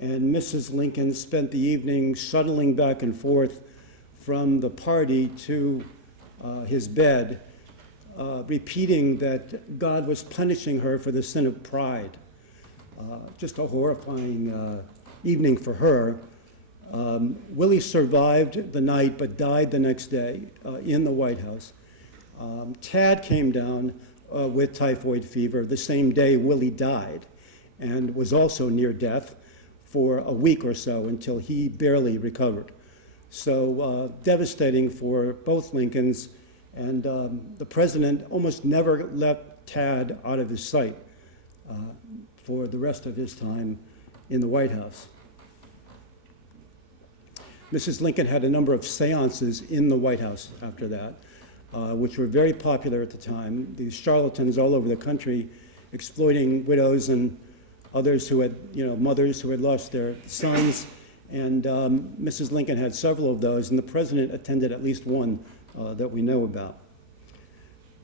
And Mrs. Lincoln spent the evening shuttling back and forth from the party to his bed, repeating that God was punishing her for the sin of pride. Just a horrifying evening for her. Willie survived the night but died the next day in the White House. Tad came down with typhoid fever the same day Willie died, and was also near death for a week or so until he barely recovered. So devastating for both Lincolns, and the president almost never left Tad out of his sight for the rest of his time in the White House. Mrs. Lincoln had a number of seances in the White House after that, which were very popular at the time. These charlatans all over the country exploiting widows and others who had, mothers who had lost their sons. And Mrs. Lincoln had several of those, and the president attended at least one that we know about.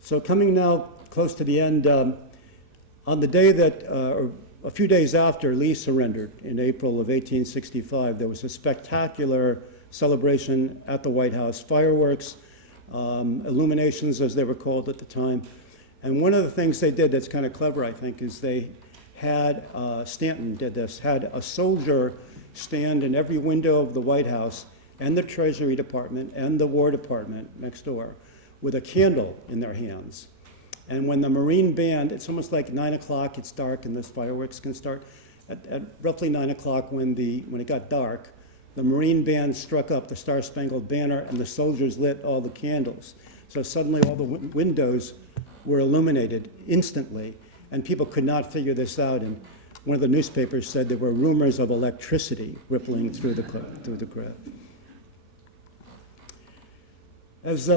So coming now close to the end, on the day that, or a few days after Lee surrendered in April of 1865, there was a spectacular celebration at the White House, fireworks, illuminations as they were called at the time. And one of the things they did that's kind of clever, I think, is they had, Stanton did this, had a soldier stand in every window of the White House and the Treasury Department and the War Department next door with a candle in their hands. And when the Marine band, it's almost like 9 o'clock, it's dark and the fireworks can start. At roughly 9 o'clock when it got dark, the Marine band struck up the Star-Spangled Banner and the soldiers lit all the candles. So suddenly all the windows were illuminated instantly, and people could not figure this out. And one of the newspapers said there were rumors of electricity rippling through the crowd. As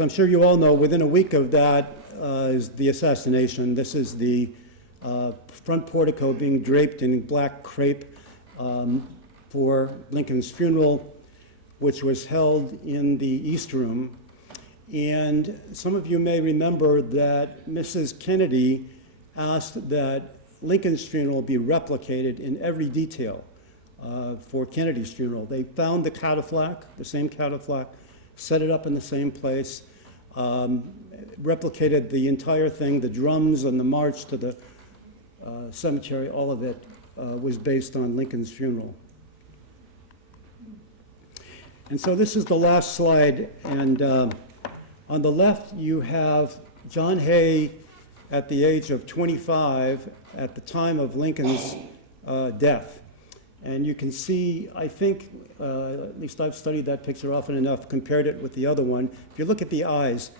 I'm sure you all know, within a week of that is the assassination. This is the front portico being draped in black crepe for Lincoln's funeral, which was held in the East Room. And some of you may remember that Mrs. Kennedy asked that Lincoln's funeral be replicated in every detail for Kennedy's funeral. They found the catafalque, the same catafalque, set it up in the same place, replicated the entire thing, the drums and the march to the cemetery, all of it was based on Lincoln's funeral. And so this is the last slide, and on the left you have John Hay at the age of 25 at the time of Lincoln's death. And you can see, I think, at least I've studied that picture often enough, compared it with the other one. If you look at the eyes,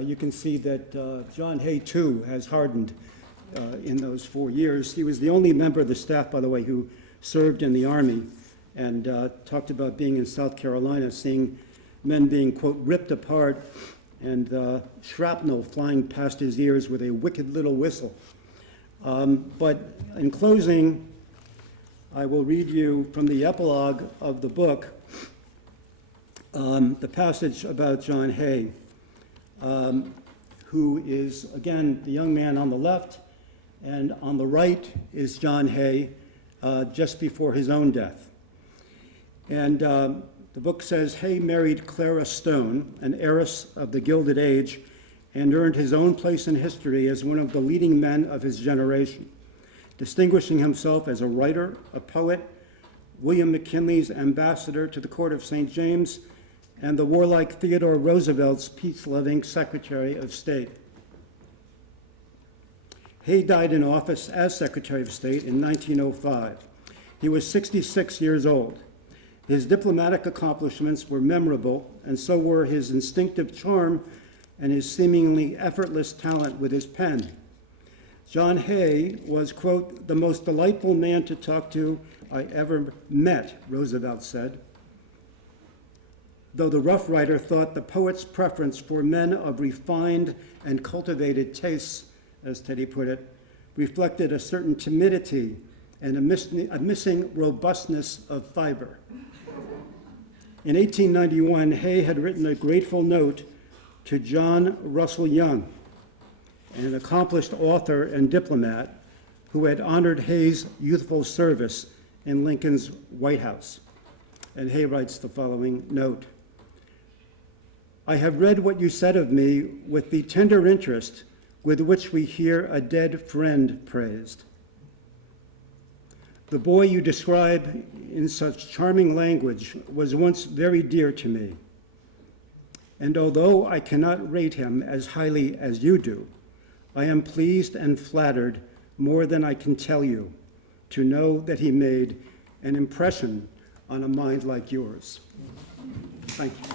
you can see that John Hay, too, has hardened in those 4 years. He was the only member of the staff, by the way, who served in the Army, and talked about being in South Carolina, seeing men being, quote, ripped apart, and shrapnel flying past his ears with a wicked little whistle. But in closing, I will read you from the epilogue of the book, the passage about John Hay, who is, again, the young man on the left, and on the right is John Hay, just before his own death. And the book says, Hay married Clara Stone, an heiress of the Gilded Age, and earned his own place in history as one of the leading men of his generation, distinguishing himself as a writer, a poet, William McKinley's ambassador to the court of St. James, and the warlike Theodore Roosevelt's peace-loving Secretary of State. Hay died in office as Secretary of State in 1905. He was 66 years old. His diplomatic accomplishments were memorable, and so were his instinctive charm and his seemingly effortless talent with his pen. John Hay was, quote, the most delightful man to talk to I ever met, Roosevelt said. Though the Rough Rider thought the poet's preference for men of refined and cultivated tastes, as Teddy put it, reflected a certain timidity and a missing robustness of fiber. In 1891, Hay had written a grateful note to John Russell Young, an accomplished author and diplomat who had honored Hay's youthful service in Lincoln's White House. And Hay writes the following note. I have read what you said of me with the tender interest with which we hear a dead friend praised. The boy you describe in such charming language was once very dear to me. And although I cannot rate him as highly as you do, I am pleased and flattered more than I can tell you to know that he made an impression on a mind like yours. Thank you.